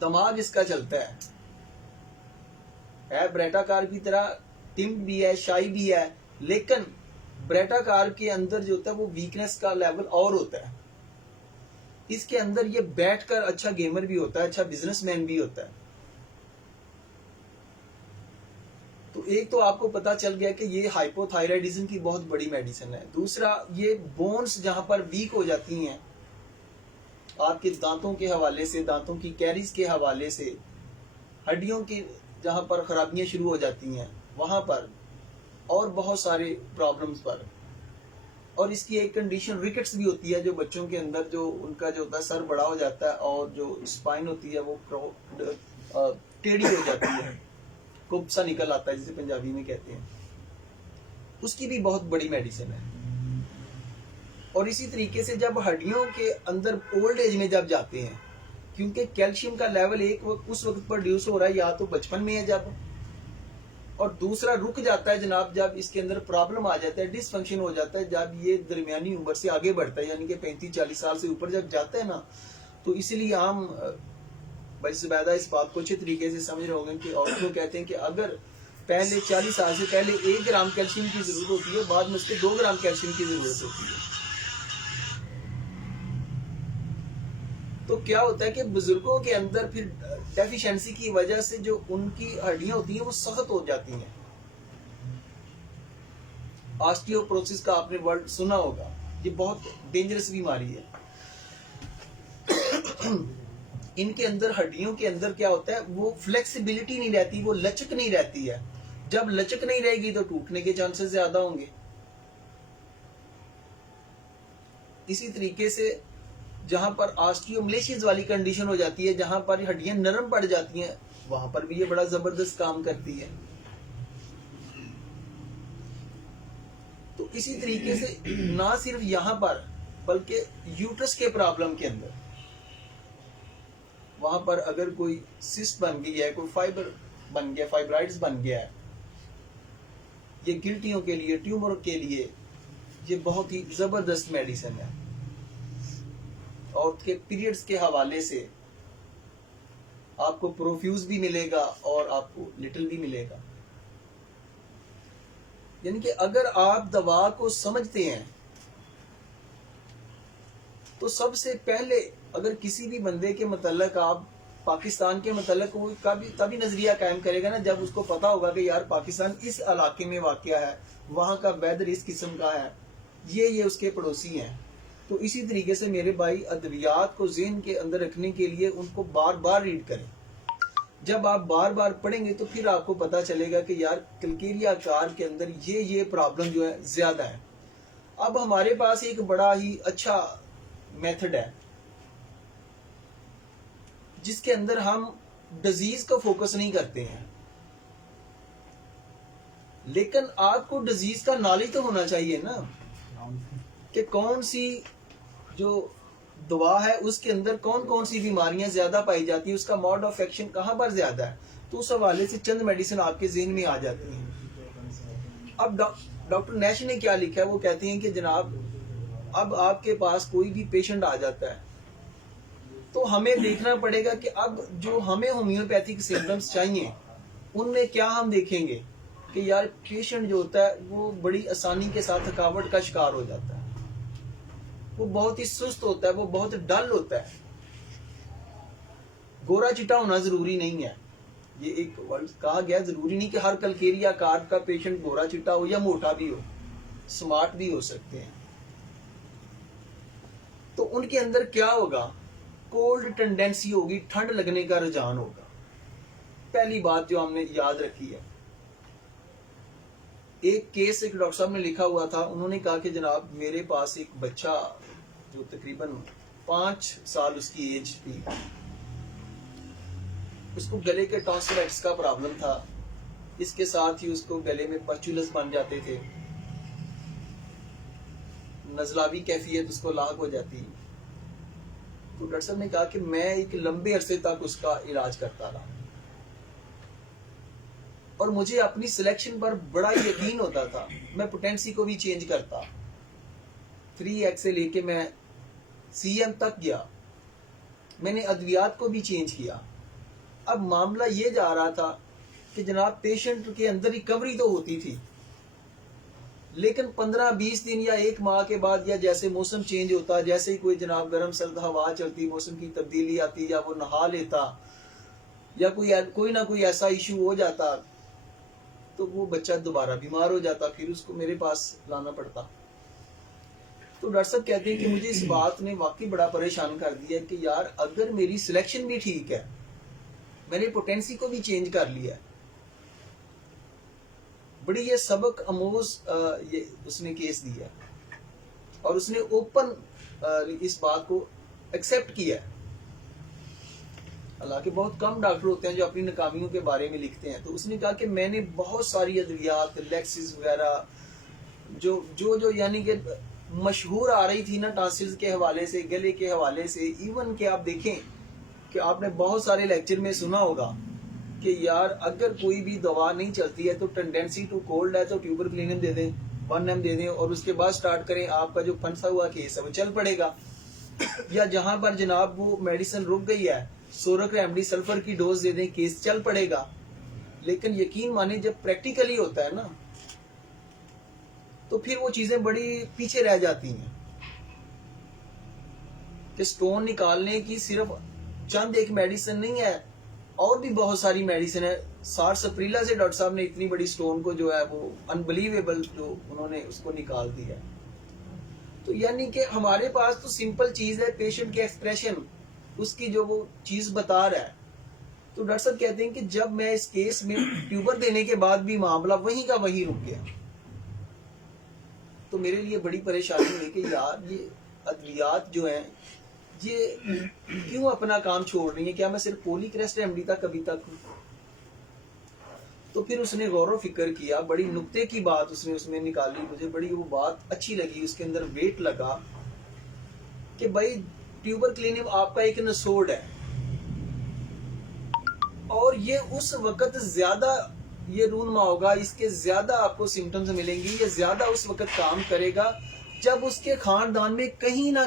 दिमाग इसका चलता है ब्रेटा कार्ब की तरह, टिम्प भी है, शाई भी है, लेकिन ब्रेटा कार्ब के अंदर जो होता है वो वीकनेस का लेवल और होता है। इसके अंदर ये बैठकर अच्छा गेमर भी होता है, अच्छा बिजनेसमैन भी होता है। तो एक तो आपको पता चल गया कि ये हाइपोथायराइडिज्म की बहुत बड़ी मेडिसिन है। दूसरा, ये बोन्स जहां पर वीक हो जाती हैं आपके दांतों के हवाले से, दांतों की कैरीज के हवाले से, हड्डियों की जहां पर खराबियां शुरू हो जाती हैं वहां पर, और बहुत सारे प्रॉब्लम्स पर। और इसकी एक कंडीशन रिकेट्स भी होती है, जो बच्चों के अंदर जो उनका जो होता है सर बड़ा हो जाता है और जो स्पाइन होती है वो टेढ़ी हो जाती है, कुब सा निकल आता है जिसे पंजाबी में कहते हैं, उसकी भी बहुत बड़ी मेडिसिन है। और इसी तरीके से जब हड्डियों के अंदर ओल्ड एज में जब जाते हैं, क्योंकि कैल्शियम का लेवल एक उस वक्त प्रोड्यूस हो रहा है या तो बचपन में है जब, और दूसरा रुक जाता है जनाब जब इसके अंदर प्रॉब्लम आ जाता है, डिसफंक्शन हो जाता है, जब ये दरमियानी उम्र से आगे बढ़ता है, यानी कि 35-40 साल से ऊपर जब जाता है ना। तो इसीलिए हम भाई जुबैदा इस बात को अच्छे तरीके से समझ रहे होंगे कि औरत को कहते हैं कि अगर पहले 40 साल से पहले 1 ग्राम कैल्शियम की जरूरत होती है, बाद में उसके 2 ग्राम कैल्शियम की जरूरत होती है। तो क्या होता है कि बुजुर्गों के अंदर फिर डेफिशिएंसी की वजह से जो उनकी हड्डियां होती हैं वो सख्त हो जाती हैं, ऑस्टियोपोरोसिस का आपने वर्ड सुना होगा, ये बहुत डेंजरस बीमारी है। इनके अंदर, हड्डियों के अंदर क्या होता है, वो फ्लेक्सिबिलिटी नहीं रहती, वो लचक नहीं रहती है। जब लचक नहीं रहेगी तो टूटने के चांसेस ज्यादा होंगे। इसी तरीके से जहां पर ऑस्टियोमलेसिस वाली कंडीशन हो जाती है, जहां पर हड्डियां नरम पड़ जाती हैं, वहां पर भी ये बड़ा जबरदस्त काम करती है। तो इसी तरीके से ना सिर्फ यहां पर, बल्कि यूट्रस के प्रॉब्लम के अंदर, वहां पर अगर कोई सिस्ट बन गई है, कोई फाइबर बन गया, फाइब्राइड्स बन गया है, ये गिल्टियों के लिए, ट्यूमर के लिए ये बहुत ही जबरदस्त मेडिसिन है। और के पीरियड्स के हवाले से आपको प्रोफ्यूज भी मिलेगा और आपको लिटिल भी मिलेगा। यानी कि अगर आप दवा को समझते हैं तो सबसे पहले अगर किसी भी बंदे के मतलब आप पाकिस्तान के मतलब वो तभी नजरिया कायम करेगा ना, जब उसको पता होगा कि यार पाकिस्तान इस इलाके में वाक़या है, वहां का वेदर इस किस्म का है, ये उसके पड़ोसी हैं। तो इसी तरीके से मेरे भाई, अद्वियात को ज़हन के अंदर रखने के लिए उनको बार बार रीड करें। जब आप बार बार पढ़ेंगे तो फिर आपको पता चलेगा कि यार कलकेरिया आकार के अंदर ये प्रॉब्लम जो है ज्यादा है। अब हमारे पास एक बड़ा ही अच्छा मेथड है जिसके अंदर हम डिजीज को फोकस नहीं करते हैं, लेकिन आपको डिजीज का नॉलेज तो होना चाहिए ना कि कौन सी जो दवा है उसके अंदर कौन कौन सी बीमारियां ज्यादा पाई जाती है, उसका मोड ऑफ एक्शन कहां पर ज्यादा है। तो उस हवाले से चंद मेडिसिन आपके ज़हन में आ जाती हैं। अब डॉक्टर नैश ने क्या लिखा है, वो कहते हैं कि जनाब अब आपके पास कोई भी पेशेंट आ जाता है तो हमें देखना पड़ेगा कि अब जो हमें होम्योपैथिक सिम्टम्स चाहिए उनमें क्या हम देखेंगे कि यार पेशेंट जो होता है वो बड़ी आसानी के साथ थकावट का शिकार हो जाता है, वो बहुत ही सुस्त होता है, वो बहुत डल होता है। गोरा चिट्टा होना जरूरी नहीं है, ये एक वर्ड कहा गया, जरूरी नहीं कि हर कलकेरिया आकार का पेशेंट गोरा चिट्टा हो या मोटा भी हो, स्मार्ट भी हो सकते हैं। तो उनके अंदर क्या होगा, कोल्ड टेंडेंसी होगी, ठंड लगने का रुझान होगा। पहली बात जो हमने याद रखी है, एक केस एक डॉक्टर साहब ने लिखा हुआ था, उन्होंने कहा कि जनाब मेरे पास एक बच्चा जो तकरीबन 5 साल उसकी एज थी, उसको गले के टॉन्सिलाइटिस का प्रॉब्लम था, इसके साथ ही उसको गले में पस्चुलस बन जाते थे, नजलावी कैफियत उसको लाक हो जाती। तो डॉक्टर साहब ने कहा कि मैं एक लंबे अरसे तक उसका इलाज करता रहा और मुझे अपनी सिलेक्शन पर बड़ा यकीन होता था। मैं पोटेंसी को भी चेंज करता, 3x से लेके मैं CM तक गया, मैंने अद्वियात को भी चेंज किया। अब मामला ये जा रहा था कि जनाब पेशेंट के अंदर रिकवरी तो होती थी, लेकिन 15-20 दिन या 1 माह के बाद, या जैसे मौसम चेंज होता, जैसे ही कोई जनाब गर्म सर्द हवा चलती, मौसम की तब्दीली आती, या वो नहा लेता या कोई ना कोई ऐसा इशू हो जाता तो वो बच्चा दोबारा बीमार हो जाता, फिर उसको मेरे पास लाना पड़ता। तो डॉक्टर साहब कहते हैं कि मुझे इस बात ने वाकई बड़ा परेशान कर दिया कि यार अगर मेरी सिलेक्शन भी ठीक है, मैंने पोटेंसी को भी चेंज कर लिया, बड़ी ये सबक अमोज ये उसने केस दिया और उसने ओपन इस बात को एक्सेप्ट किया। हालांकि बहुत कम डॉक्टर होते हैं जो अपनी नाकामियों के बारे में लिखते हैं। तो उसने कहा कि मैंने बहुत सारी अद्वियात, लेक्सिस वगैरह जो यानी कि मशहूर आ रही थी ना, टॉन्सिल्स के हवाले से, गले के हवाले से, इवन कि आप देखें कि आपने बहुत सारे लेक्चर में सुना होगा कि यार अगर कोई भी दवा नहीं चलती है तो टेंडेंसी टू कोल्ड है तो ट्यूबरक्लिनिन दे दें, 1M दे दें और उसके बाद स्टार्ट करें, आपका जो फंसा हुआ केस है वो चल पड़ेगा। या जहां पर जनाब वो मेडिसिन रुक गई है, सोरक रेमडी सल्फर की डोज दे दें, केस चल पड़ेगा। लेकिन यकीन माने जब प्रैक्टिकली होता है ना तो फिर वो चीजें बड़ी पीछे रह जाती हैं कि स्टोन निकालने की सिर्फ चंद एक मेडिसिन नहीं है, और भी बहुत सारी मेडिसिन है। सारसप्रीला से डॉक्टर साहब ने इतनी बड़ी स्टोन को जो है वो अनबिलीवेबल जो उन्होंने उसको निकाल दिया। तो यानी कि हमारे पास तो सिंपल चीज है, पेशेंट के एक्सप्रेशन, उसकी जो वो चीज बता रहा है। तो डॉक्टर साहब कहते हैं कि जब मैं इस केस में ट्यूबर देने के बाद भी मामला वहीं का वहीं रुक गया, तो मेरे लिए बड़ी परेशानी हुई कि यार ये अद्वियात जो है ये क्यों अपना काम छोड़ रही है, क्या मैं सिर्फ पॉलीक्रेस्ट रेमेडी तक अभी तक हूं? तो फिर उसने गौर फिक्र किया, बड़ी नुक्ते की बात उसने उसमें निकाली, मुझे बड़ी वो बात अच्छी लगी, उसके अंदर वेट लगा कि भाई ट्यूबर क्लिनिक आपका एक नसोड है और ये उस वक्त ज्यादा ये रूनमा होगा, इसके ज्यादा आपको सिम्टम्स मिलेंगी, ये ज्यादा उस वक्त काम करेगा जब उसके खानदान में कहीं ना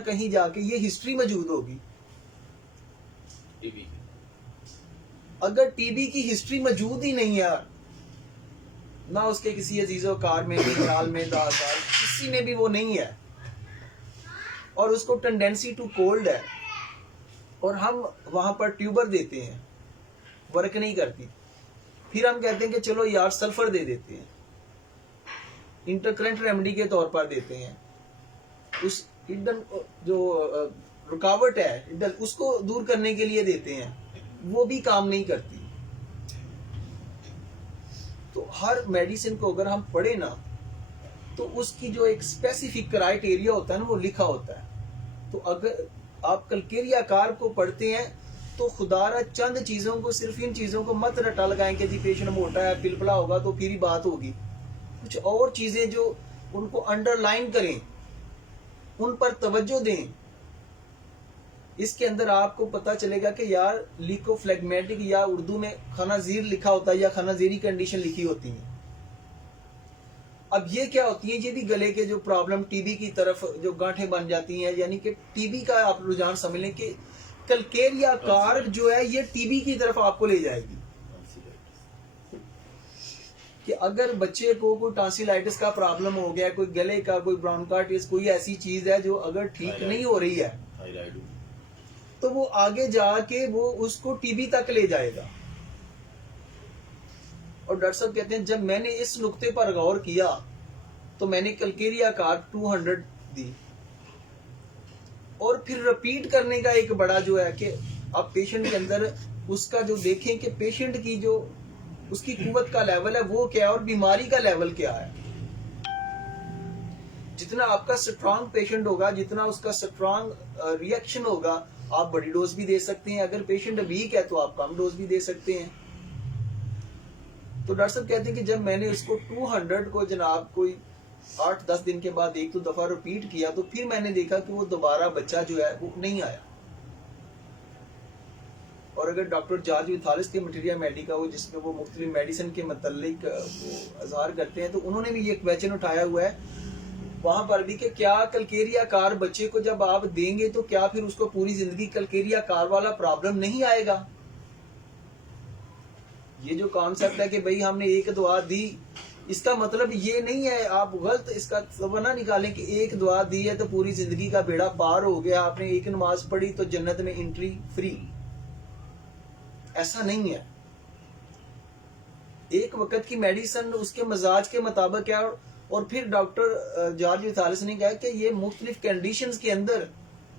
कहीं जाके ये हिस्ट्री मौजूद होगी। टीबी अगर टीबी की हिस्ट्री मौजूद ही नहीं है ना, उसके किसी अजीजो कार में भी, ख्याल में, दादार किसी में भी वो नहीं है, और उसको टेंडेंसी टू कोल्ड है, और हम वहां पर ट्यूबर देते हैं, वर्क नहीं करती, फिर हम कहते हैं कि चलो यार सल्फर दे देते हैं, इंटरकरेंट रेमेडी के तौर पर देते हैं, उस हिडन जो रुकावट है हिडन उसको दूर करने के लिए देते हैं, वो भी काम नहीं करती। तो हर मेडिसिन को अगर हम पढ़े ना, तो उसकी जो एक स्पेसिफिक क्राइटेरिया होता है ना, वो लिखा होता है। तो अगर आप कलकेरिया कार को पढ़ते हैं तो खुदारा चंद चीजों को, सिर्फ इन चीजों को मत रटा लगाएं कि जी पेशेंट मोटा है, पिलपला होगा तो फिर ही बात होगी। कुछ और चीजें जो उनको अंडरलाइन करें, उन पर तवज्जो दें। इसके अंदर आपको पता चलेगा कि यार लिकोफ्लेगमेटिक या उर्दू में खनाजीर लिखा होता है या खनाजीरी कंडीशन लिखी होती है। अब ये क्या होती है, ये भी गले के जो प्रॉब्लम टीबी की तरफ जो गांठें बन जाती हैं, यानी कि टीबी का आप रुझान समझ लें कि कलकेरिया कार जो है ये टीबी की तरफ आपको ले जाएगी। कि अगर बच्चे को कोई टॉन्सिलाइटिस का प्रॉब्लम हो गया, कोई गले का, कोई ब्रोंकाइटिस, कोई ऐसी चीज है जो अगर ठीक नहीं हो रही है, तो वो आगे जाके वो उसको टीबी तक ले जाएगा। और डॉक्टर साहब कहते हैं जब मैंने इस नुक्ते पर गौर किया तो मैंने कलकेरिया कार 200 दी, और फिर रिपीट करने का एक बड़ा जो है कि आप पेशेंट के अंदर उसका जो देखें कि पेशेंट की जो उसकी कुव्वत का लेवल है वो क्या है और बीमारी का लेवल क्या है। जितना आपका स्ट्रांग पेशेंट होगा, जितना उसका स्ट्रांग रिएक्शन होगा, आप बड़ी डोज भी दे सकते हैं। अगर पेशेंट वीक है तो आप कम डोज भी दे सकते हैं। तो डॉक्टर साहब कहते हैं कि जब मैंने उसको 200 को जनाब कोई 8-10 दिन के बाद एक दो दफा रिपीट किया, तो फिर मैंने देखा कि वो दोबारा बच्चा जो है वो नहीं आया। और अगर डॉक्टर जॉर्ज विथालिस के मटीरिया मेडिका वो जिसमें वो मुख्तलिफ मेडिसिन के मतलब वो अजहार करते हैं, तो उन्होंने भी ये क्वेश्चन उठाया हुआ है वहां पर भी कि क्या कलकेरिया कार बच्चे को जब आप देंगे तो क्या फिर उसको पूरी जिंदगी कलकेरिया कार वाला प्रॉब्लम नहीं आएगा। ये जो कॉन्सेप्ट है कि भाई हमने एक दुआ दी, इसका मतलब ये नहीं है, आप गलत इसका सवना निकालें कि एक दुआ दी है तो पूरी जिंदगी का बेड़ा पार हो गया, आपने एक नमाज पढ़ी तो जन्नत में एंट्री फ्री। ऐसा नहीं है। एक वक्त की मेडिसिन उसके मजाज के मुताबिक है। और फिर डॉक्टर जॉर्ज विथालिस ने कहा कि ये मुख्तलिफ कंडीशंस के अंदर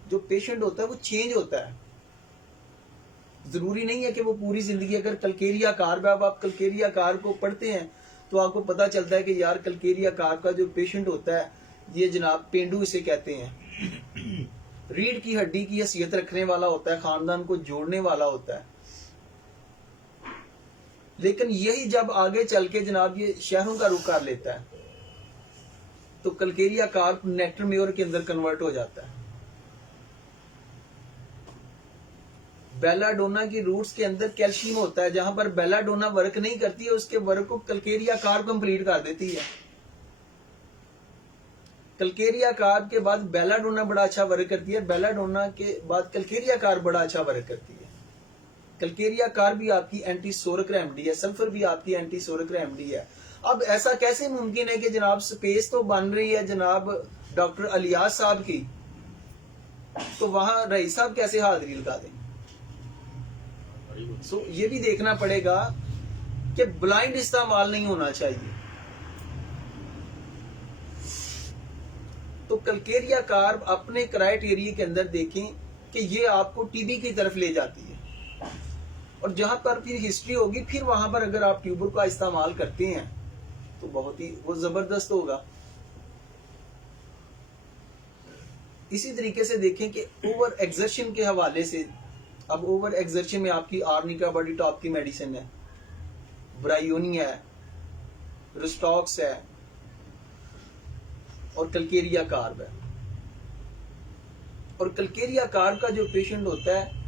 जो पेशेंट होता है वो चेंज होता है। जरूरी नहीं है कि वो पूरी जिंदगी, अगर कलकेरिया कार, आप कलकेरिया कार को पढ़ते हैं तो आपको पता चलता है कि यार कलकेरिया कार का जो पेशेंट होता है ये जनाब पेंडू इसे कहते हैं, रीढ़ की हड्डी की हैसियत रखने वाला होता है, खानदान को जोड़ने वाला होता है। लेकिन यही जब आगे चल के जनाब ये शहरों का रुख कर लेता है तो कलकेरिया कार नेक्टर मेयर के अंदर कन्वर्ट हो जाता है। बेलाडोना की रूट्स के अंदर कैल्शियम होता है, जहां पर बेलाडोना वर्क नहीं करती है उसके वर्क को कलकेरिया कार कंप्लीट कर देती है। कलकेरिया कार के बाद बेलाडोना बड़ा अच्छा वर्क करती है, बेलाडोना के बाद कलकेरिया कार बड़ा अच्छा वर्क करती है। कलकेरिया कार भी आपकी एंटीसोरिक रेमेडी है, सल्फर भी आपकी एंटीसोरिक रेमेडी है। अब ऐसा कैसे मुमकिन है कि जनाब स्पेस तो बन रही है जनाब डॉक्टर अलियास साहब की, तो वहां रईस साहब कैसे हाजिरी लगा देंगे? सो ये भी देखना पड़ेगा कि ब्लाइंड इस्तेमाल नहीं होना चाहिए। तो कलकेरिया कार्ब अपने क्राइटेरिया के अंदर देखें कि ये आपको टीबी की तरफ ले जाती है, और जहां पर फिर हिस्ट्री होगी फिर वहां पर अगर आप ट्यूबर का इस्तेमाल करते हैं तो बहुत ही वो जबरदस्त होगा। इसी तरीके से देखें कि ओवर एक्सर्शन के हवाले से, अब ओवर एक्सर्शन में आपकी आर्निका बड़ी टॉप की मेडिसिन है, ब्रायोनिया है, रिस्टॉक्स है और कलकेरिया कार्ब है। और कलकेरिया कार्ब का जो पेशेंट होता है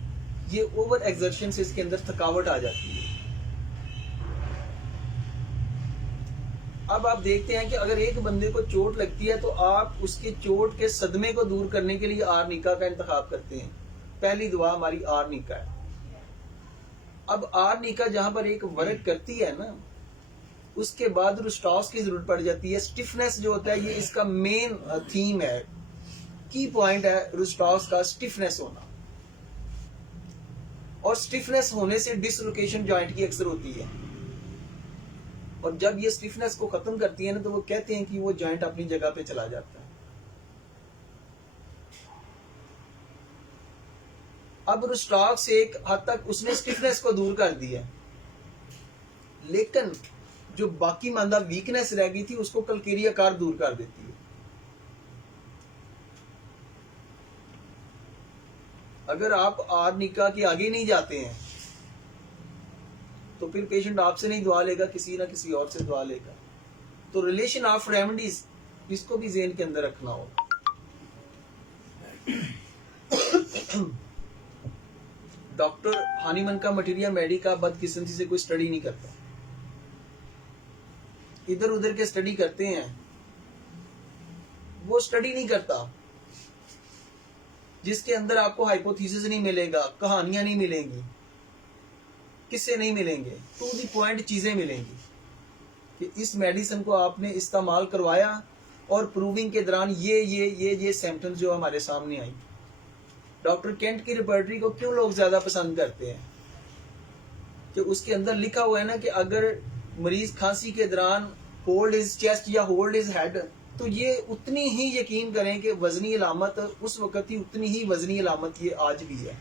ये ओवर एक्सर्शन से इसके अंदर थकावट आ जाती है। अब आप देखते हैं कि अगर एक बंदे को चोट लगती है तो आप उसके चोट के सदमे को दूर करने के लिए आर्निका का इंतखाब करते हैं। पहली दवा हमारी आर्निका है। अब आर्निका जहां पर एक वर्क करती है ना, उसके बाद रुस्टॉक्स की जरूरत पड़ जाती है। स्टिफनेस जो होता है ये इसका मेन थीम है, की पॉइंट है रुस्टॉक्स का, स्टिफनेस होना। और स्टिफनेस होने से डिसलोकेशन जॉइंट की अक्सर होती है, और जब ये स्टिफनेस को खत्म करती है ना तो वो कहते हैं कि वो जॉइंट अपनी जगह पे चला जाता है। अब रुस्टॉक्स एक हद तक उसने स्टिफनेस को दूर कर दिया, लेकिन जो बाकी मांदा वीकनेस रह गई थी उसको कलकेरिया कार्ब दूर कर देती है। अगर आप आर्निका के आगे नहीं जाते हैं तो फिर पेशेंट आपसे नहीं दुआ लेगा, किसी ना किसी और से दुआ लेगा। तो रिलेशन ऑफ रेमेडीज, इसको भी ज़हन के अंदर रखना होगा। डॉक्टर हानीमन का मटीरियल मेडी का बदकिस्मती से कोई स्टडी नहीं करता, इधर उधर के स्टडी करते हैं, वो स्टडी नहीं करता जिसके अंदर आपको हाइपोथेसिस नहीं मिलेगा, कहानियां नहीं मिलेंगी, किससे नहीं मिलेंगे, टू दी पॉइंट चीजें मिलेंगी कि इस मेडिसिन को आपने इस्तेमाल करवाया और प्रूविंग के दौरान ये सिम्टम्स जो हमारे सामने आई। डॉक्टर केंट की रिपोर्टरी को क्यों लोग ज्यादा पसंद करते हैं कि उसके अंदर लिखा हुआ है ना कि अगर मरीज खांसी के दौरान होल्ड हिज चेस्ट या होल्ड हिज हेड, तो ये उतनी ही यकीन करें कि वजनी अलामत उस वक्त ही उतनी ही वजनी अलामत ये आज भी है।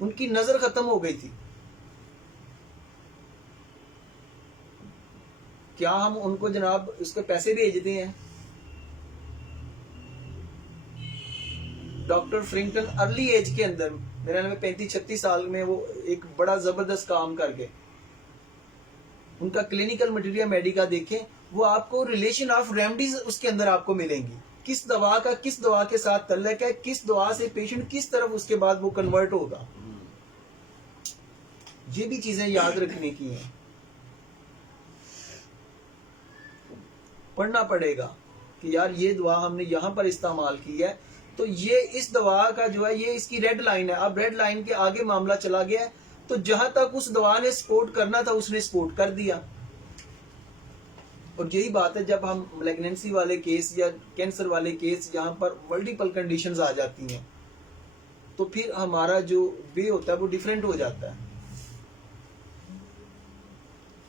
उनकी नजर खत्म हो गई थी। क्या हम उनको जनाब उसके पैसे भेजते हैं? डॉक्टर फ्रिंकटन अर्ली एज के अंदर, मेरे में 35-36 साल में, वो एक बड़ा जबरदस्त काम कर गए। उनका क्लिनिकल मटेरियल मेडिका देखें, वो आपको रिलेशन ऑफ रेमेडीज उसके अंदर आपको मिलेंगी, किस दवा का किस दवा के साथ तल्लक है, किस दवा से पेशेंट किस तरफ उसके बाद वो कन्वर्ट होगा। ये भी चीजें याद रखने की हैं, पढ़ना पड़ेगा कि यार ये दवा हमने यहां पर इस्तेमाल की है तो ये इस दवा का जो है ये इसकी रेड लाइन है। अब रेड लाइन के आगे मामला चला गया है तो जहां तक उस दवा ने सपोर्ट करना था उसने सपोर्ट कर दिया। और यही बात है जब हम मैलिग्नेंसी वाले केस या कैंसर वाले केस जहां पर मल्टीपल कंडीशंस आ जाती हैं तो फिर हमारा जो वे होता है वो डिफरेंट हो जाता है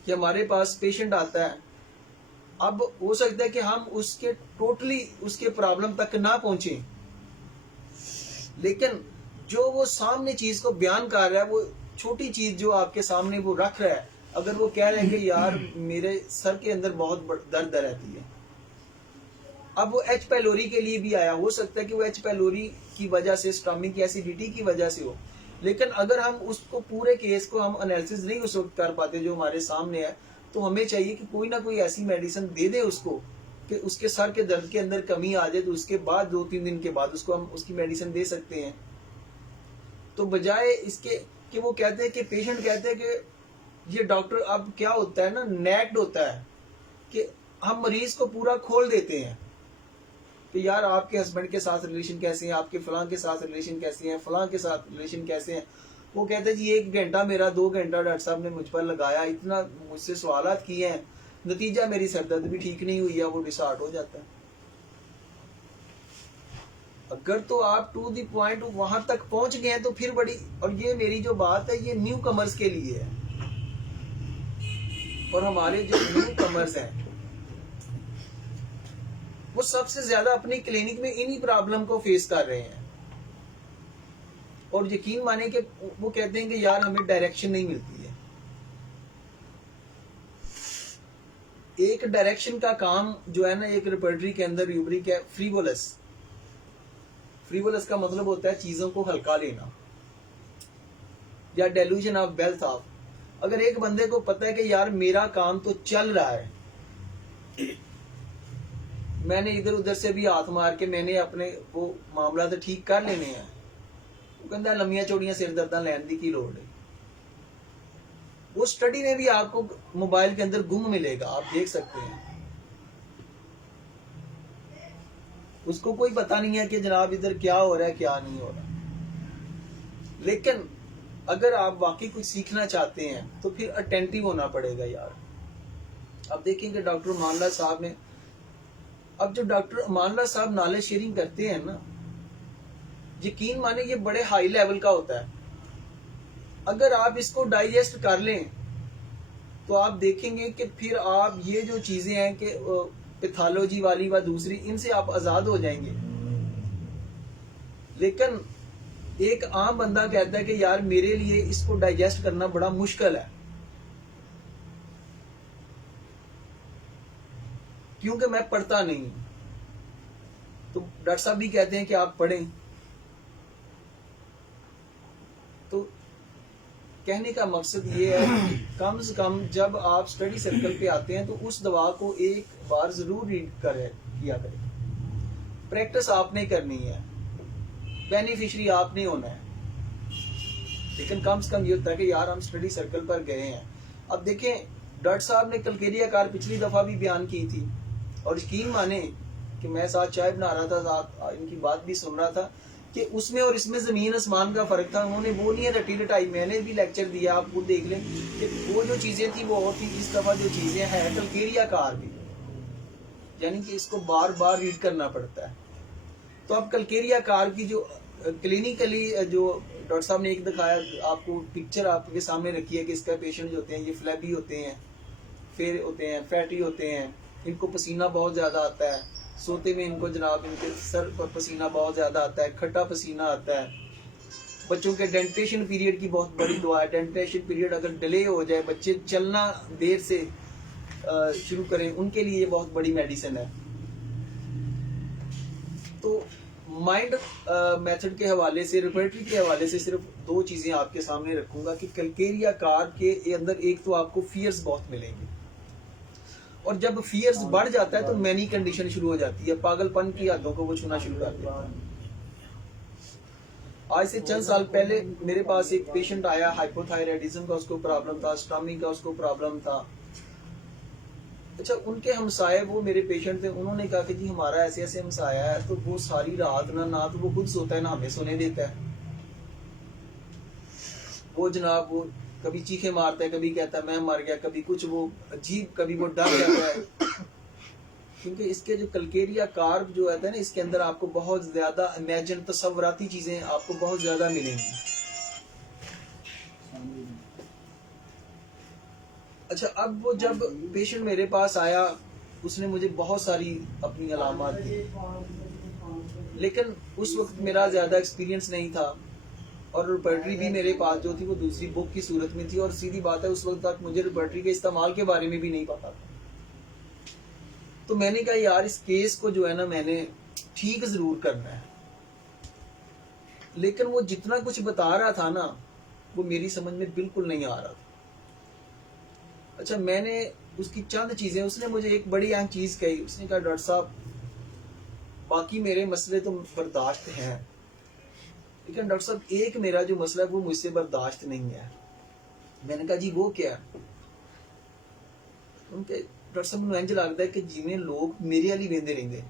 कि हमारे पास पेशेंट आता है, अब हो सकता है कि हम उसके टोटली उसके प्रॉब्लम तक ना पहुंचे, लेकिन जो वो सामने चीज को बयान कर रहा है, वो छोटी चीज जो आपके सामने वो रख रहा है, अगर वो कह रहे हैं कि यार मेरे सर के अंदर बहुत दर्द रहती है, अब वो एच पैलोरी के लिए भी आया, हो सकता है कि वो एच पैलोरी की वजह से, स्टमक की एसिडिटी की वजह से हो, लेकिन अगर हम उसको पूरे केस को हम एनालिसिस नहीं उस वक्त कर पाते जो हमारे सामने है, तो हमें चाहिए कि कोई ना कोई ऐसी मेडिसिन दे दे उसको कि उसके सर के दर्द के अंदर कमी आ जाए, तो उसके बाद 2-3 दिन के बाद उसको हम उसकी मेडिसिन दे सकते हैं। तो बजाय इसके कि वो कहते हैं कि पेशेंट कहते हैं कि ये डॉक्टर, अब क्या होता है ना, नेक्ड होता है कि हम मरीज को पूरा खोल देते हैं कि यार आपके हस्बैंड के साथ रिलेशन कैसे हैं, आपके फलां के साथ रिलेशन कैसे हैं, फलां के साथ रिलेशन कैसे हैं। वो कहते हैं जी 1 घंटा मेरा 2 घंटा डॉक्टर साहब ने मुझ पर लगाया, इतना मुझसे सवालात किए हैं, नतीजा मेरी सरदर्द भी ठीक नहीं हुई है, वो डिसहार्ट हो जाता है। अगर तो आप टू द पॉइंट वहां तक पहुंच गए हैं तो फिर बड़ी, और ये मेरी जो बात है ये न्यू कमर्स के लिए है, और हमारे जो न्यू कमर्स हैं वो सबसे ज्यादा अपनी क्लिनिक में इन्हीं प्रॉब्लम को फेस कर रहे हैं। और यकीन माने कि वो कहते हैं कि यार हमें डायरेक्शन नहीं मिलती है। एक डायरेक्शन का काम जो है ना, एक रिपर्टरी के अंदर रूब्रिक है फ्रीवोलस। फ्रीवोलस का मतलब होता है चीजों को हल्का लेना या डेल्यूजन ऑफ वेल्थ ऑफ। अगर एक बंदे को पता है कि यार मेरा काम तो चल रहा है, मैंने इधर उधर से भी हाथ मार के मैंने अपने वो मामला तो ठीक कर लेने हैं, वो कहता लंबियां चौड़ियां सिरदर्दा लैन दी की लोड़ है। वो स्टडी में भी आपको मोबाइल के अंदर गुम मिलेगा, आप देख सकते हैं। उसको कोई पता नहीं है कि जनाब इधर क्या हो रहा है क्या नहीं हो रहा। लेकिन अगर आप वाकई कुछ सीखना चाहते हैं तो फिर अटेंटिव होना पड़ेगा यार। अब देखेंगे डॉक्टर अमानुल्लाह साहब ने, अब जो डॉक्टर अमानुल्लाह साहब नॉलेज शेयरिंग करते हैं ना, यकीन माने ये बड़े हाई लेवल का होता है। अगर आप इसको डाइजेस्ट कर लें तो आप देखेंगे कि फिर आप ये जो चीजें हैं कि पैथोलॉजी वाली व दूसरी, इनसे आप आजाद हो जाएंगे। लेकिन एक आम बंदा कहता है कि यार मेरे लिए इसको डाइजेस्ट करना बड़ा मुश्किल है, क्योंकि मैं पढ़ता नहीं। तो डॉक्टर साहब भी कहते हैं कि आप पढ़ें। तो कहने का मकसद ये है कि कम से कम जब आप स्टडी सर्कल पे आते हैं तो उस दवा को एक बार जरूर रीड किया करें। प्रैक्टिस आपने करनी है, बेनिफिशियरी आपने होना है। लेकिन कम से कम ये होता है कि यार हम स्टडी सर्कल पर गए हैं। अब देखें, डॉक्टर साहब ने कलकेरिया कार पिछली दफा भी बयान की थी, और यकीन माने कि मैं साथ चाय बना रहा था, साथ इनकी बात भी सुन रहा था कि उसमें और इसमें जमीन आसमान का फर्क था। उन्होंने वो नहीं है रटी रटाई, मैंने भी लेक्चर दिया, आप खुद देख लें कि वो जो चीजें थी वो और थी। इस दफा जो चीजें हैं कलकेरिया कार भी, यानी कि इसको बार बार रीड करना पड़ता है। तो अब कलकेरिया कार की जो क्लिनिकली जो डॉक्टर साहब ने एक दिखाया, आपको पिक्चर आपके सामने रखी है कि इसका पेशेंट जो होते हैं ये फ्लैबी होते हैं, फेर होते हैं, फैटी होते हैं, इनको पसीना बहुत ज्यादा आता है, सोते में इनको जनाब इनके सर पर पसीना बहुत ज्यादा आता है, खट्टा पसीना आता है। बच्चों के डेंटेशन पीरियड की बहुत बड़ी दुआ है। डेंटेशन पीरियड अगर डिले हो जाए, बच्चे चलना देर से शुरू करें, उनके लिए बहुत बड़ी मेडिसिन है। तो माइंड मेथड के हवाले से, रिपर्टरी के हवाले से सिर्फ दो चीजें आपके सामने रखूंगा कि कलकेरिया कार के अंदर एक तो आपको फियर्स बहुत मिलेंगे, और जब फियर्स बढ़ जाता है तो मैनी कंडीशन शुरू हो जाती है, पागलपन की हदों को वो छूना शुरू कर देता है। आज से चंद साल पहले मेरे पास एक पेशेंट आया, हाइपोथायराइडिज्म का उसको प्रॉब्लम था, स्टमक का उसको प्रॉब्लम था। अच्छा, उनके हमसाए वो मेरे पेशेंट थे, उन्होंने कहा कि जी हमारा ऐसे ऐसे हमसाया है, तो वो सारी रात ना तो वो खुद सोता है ना हमें सोने देता है। वो जनाब वो कभी चीखे मारता है, कभी कहता है मैं मर गया, कभी कुछ वो अजीब, कभी वो डर जाता है। क्योंकि इसके जो कलकेरिया कार्ब जो है ना, इसके अंदर आपको बहुत ज्यादा इमेजिन तस्वराती चीजें आपको बहुत ज्यादा मिलेंगी। अच्छा, अब वो जब पेशेंट मेरे पास आया, उसने मुझे बहुत सारी अपनी अलामात दी, लेकिन उस वक्त मेरा ज्यादा एक्सपीरियंस नहीं था, और रिपर्टरी भी मेरे पास जो थी वो दूसरी बुक की सूरत में थी, और सीधी बात है उस वक्त तक मुझे रिपर्टरी के इस्तेमाल के बारे में भी नहीं पता था। तो मैंने कहा यार इस केस को जो है ना मैंने ठीक जरूर करना है, लेकिन वो जितना कुछ बता रहा था ना वो मेरी समझ में बिल्कुल नहीं आ रहा था। अच्छा, मैंने उसकी चंद चीजें, उसने मुझे एक बड़ी अहम चीज कही, उसने कहा डॉक्टर साहब बाकी मेरे मसले तो बर्दाश्त हैं, लेकिन डॉक्टर साहब एक मेरा जो मसला है वो मुझसे बर्दाश्त नहीं है। मैंने कहा जी वो क्या? उनके डॉक्टर साहब मुझे इंज लगता है कि जिन्हें लोग मेरे वाली वेंदे रहेंगे,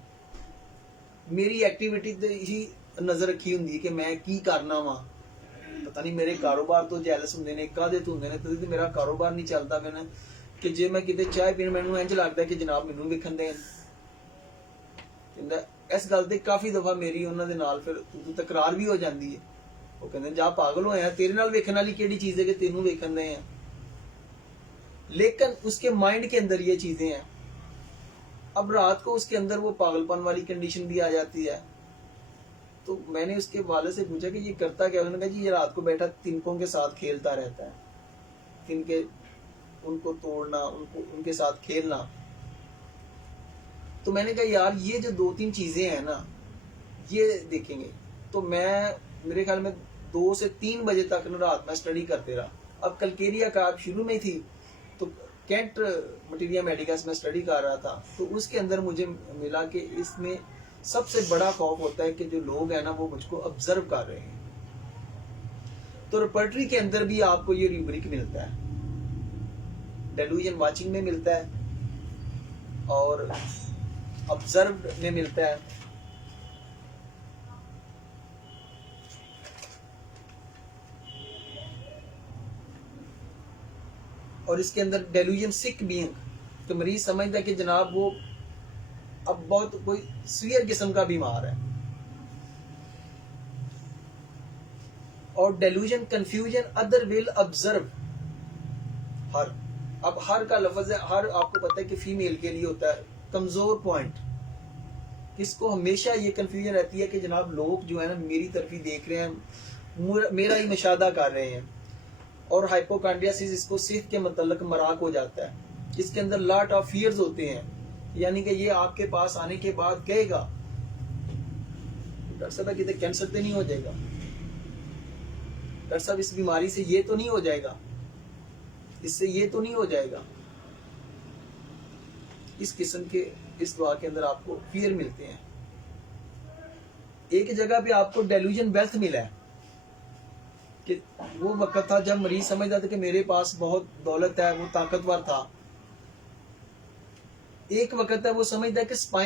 मेरी एक्टिविटी ते ही नजर रखी होंगी कि मैं की करना वा, पता नहीं मेरे कारोबार तो जैलस होंगे ने, कादे तो होंगे ने, तो मेरा कारोबार नहीं चलता। मैंने कि जे मैं किते चाय पीन, मैनू इंज लगता है कि जनाब मैनू वेखण दे। इस गल ते काफ़ी दफ़ा मेरी उन्हां दे नाल फिर तकरार भी हो जाती है। वो कहते जा पागल होया, तेरे नाल वेखण वाली केड़ी चीज़ है कि तेनू वेखण दे हैं। लेकिन उसके माइंड के अंदर ये चीज़ें हैं। अब रात को उसके अंदर वो पागलपन वाली कंडीशन भी आ जाती है। तो मैंने उसके वाले से पूछा कि ये करता क्या? उन्होंने कहा जी ये रात को बैठा तिनकों के साथ खेलता रहता है, तिनके उनको तोड़ना, उनको उनके साथ खेलना। तो मैंने कहा यार ये जो 2-3 चीजें हैं ना, ये देखेंगे। तो मैं मेरे ख्याल में 2 से 3 बजे तक ना रात में स्टडी करते रहा। अब कलकेरिया का शुरू में ही थी, तो कैंट मटीरिया मेडिकल्स में स्टडी कर रहा था। तो उसके अंदर मुझे मिला कि इसमें सबसे बड़ा खौफ होता है कि जो लोग हैं ना वो मुझको ऑब्जर्व कर रहे हैं। तो रेपर्टरी के अंदर भी आपको ये रूब्रिक मिलता है, डेलूजन वाचिंग में मिलता है और ऑब्जर्व में मिलता है। और इसके अंदर डेलूजन सिक बीइंग, तो मरीज समझता है कि जनाब वो अब बहुत कोई सीवियर किस्म का बीमार है। और डेलूजन कंफ्यूजन अदर विल ऑब्जर्व हर। अब हर का लफ्ज है, हर आपको पता है कि फीमेल के लिए होता है कमजोर पॉइंट। इसको हमेशा ये कंफ्यूजन रहती है कि जनाब लोग जो है ना मेरी तरफ ही देख रहे हैं, मेरा ही मुशाहदा कर रहे हैं। और हाइपोकांड्रियासिस इसको सेहत के मतलब मराक हो जाता है। इसके अंदर लॉट ऑफ फियर्स होते हैं, यानी कि ये आपके पास आने के बाद कहेगा डॉक्टर साहब कितने कैंसर तो नहीं हो जाएगा, डॉक्टर साहब इस बीमारी से ये तो नहीं हो जाएगा, इससे ये तो नहीं हो जाएगा। इस किस्म के इस दुआ के अंदर आपको फियर मिलते हैं। एक जगह पे आपको डेलूजन वेल्थ मिला है कि वो वक्त था जब मरीज समझता था कि मेरे पास बहुत दौलत है, वो ताकतवर था। एक वक्त है वो समझता है कि स्पाइन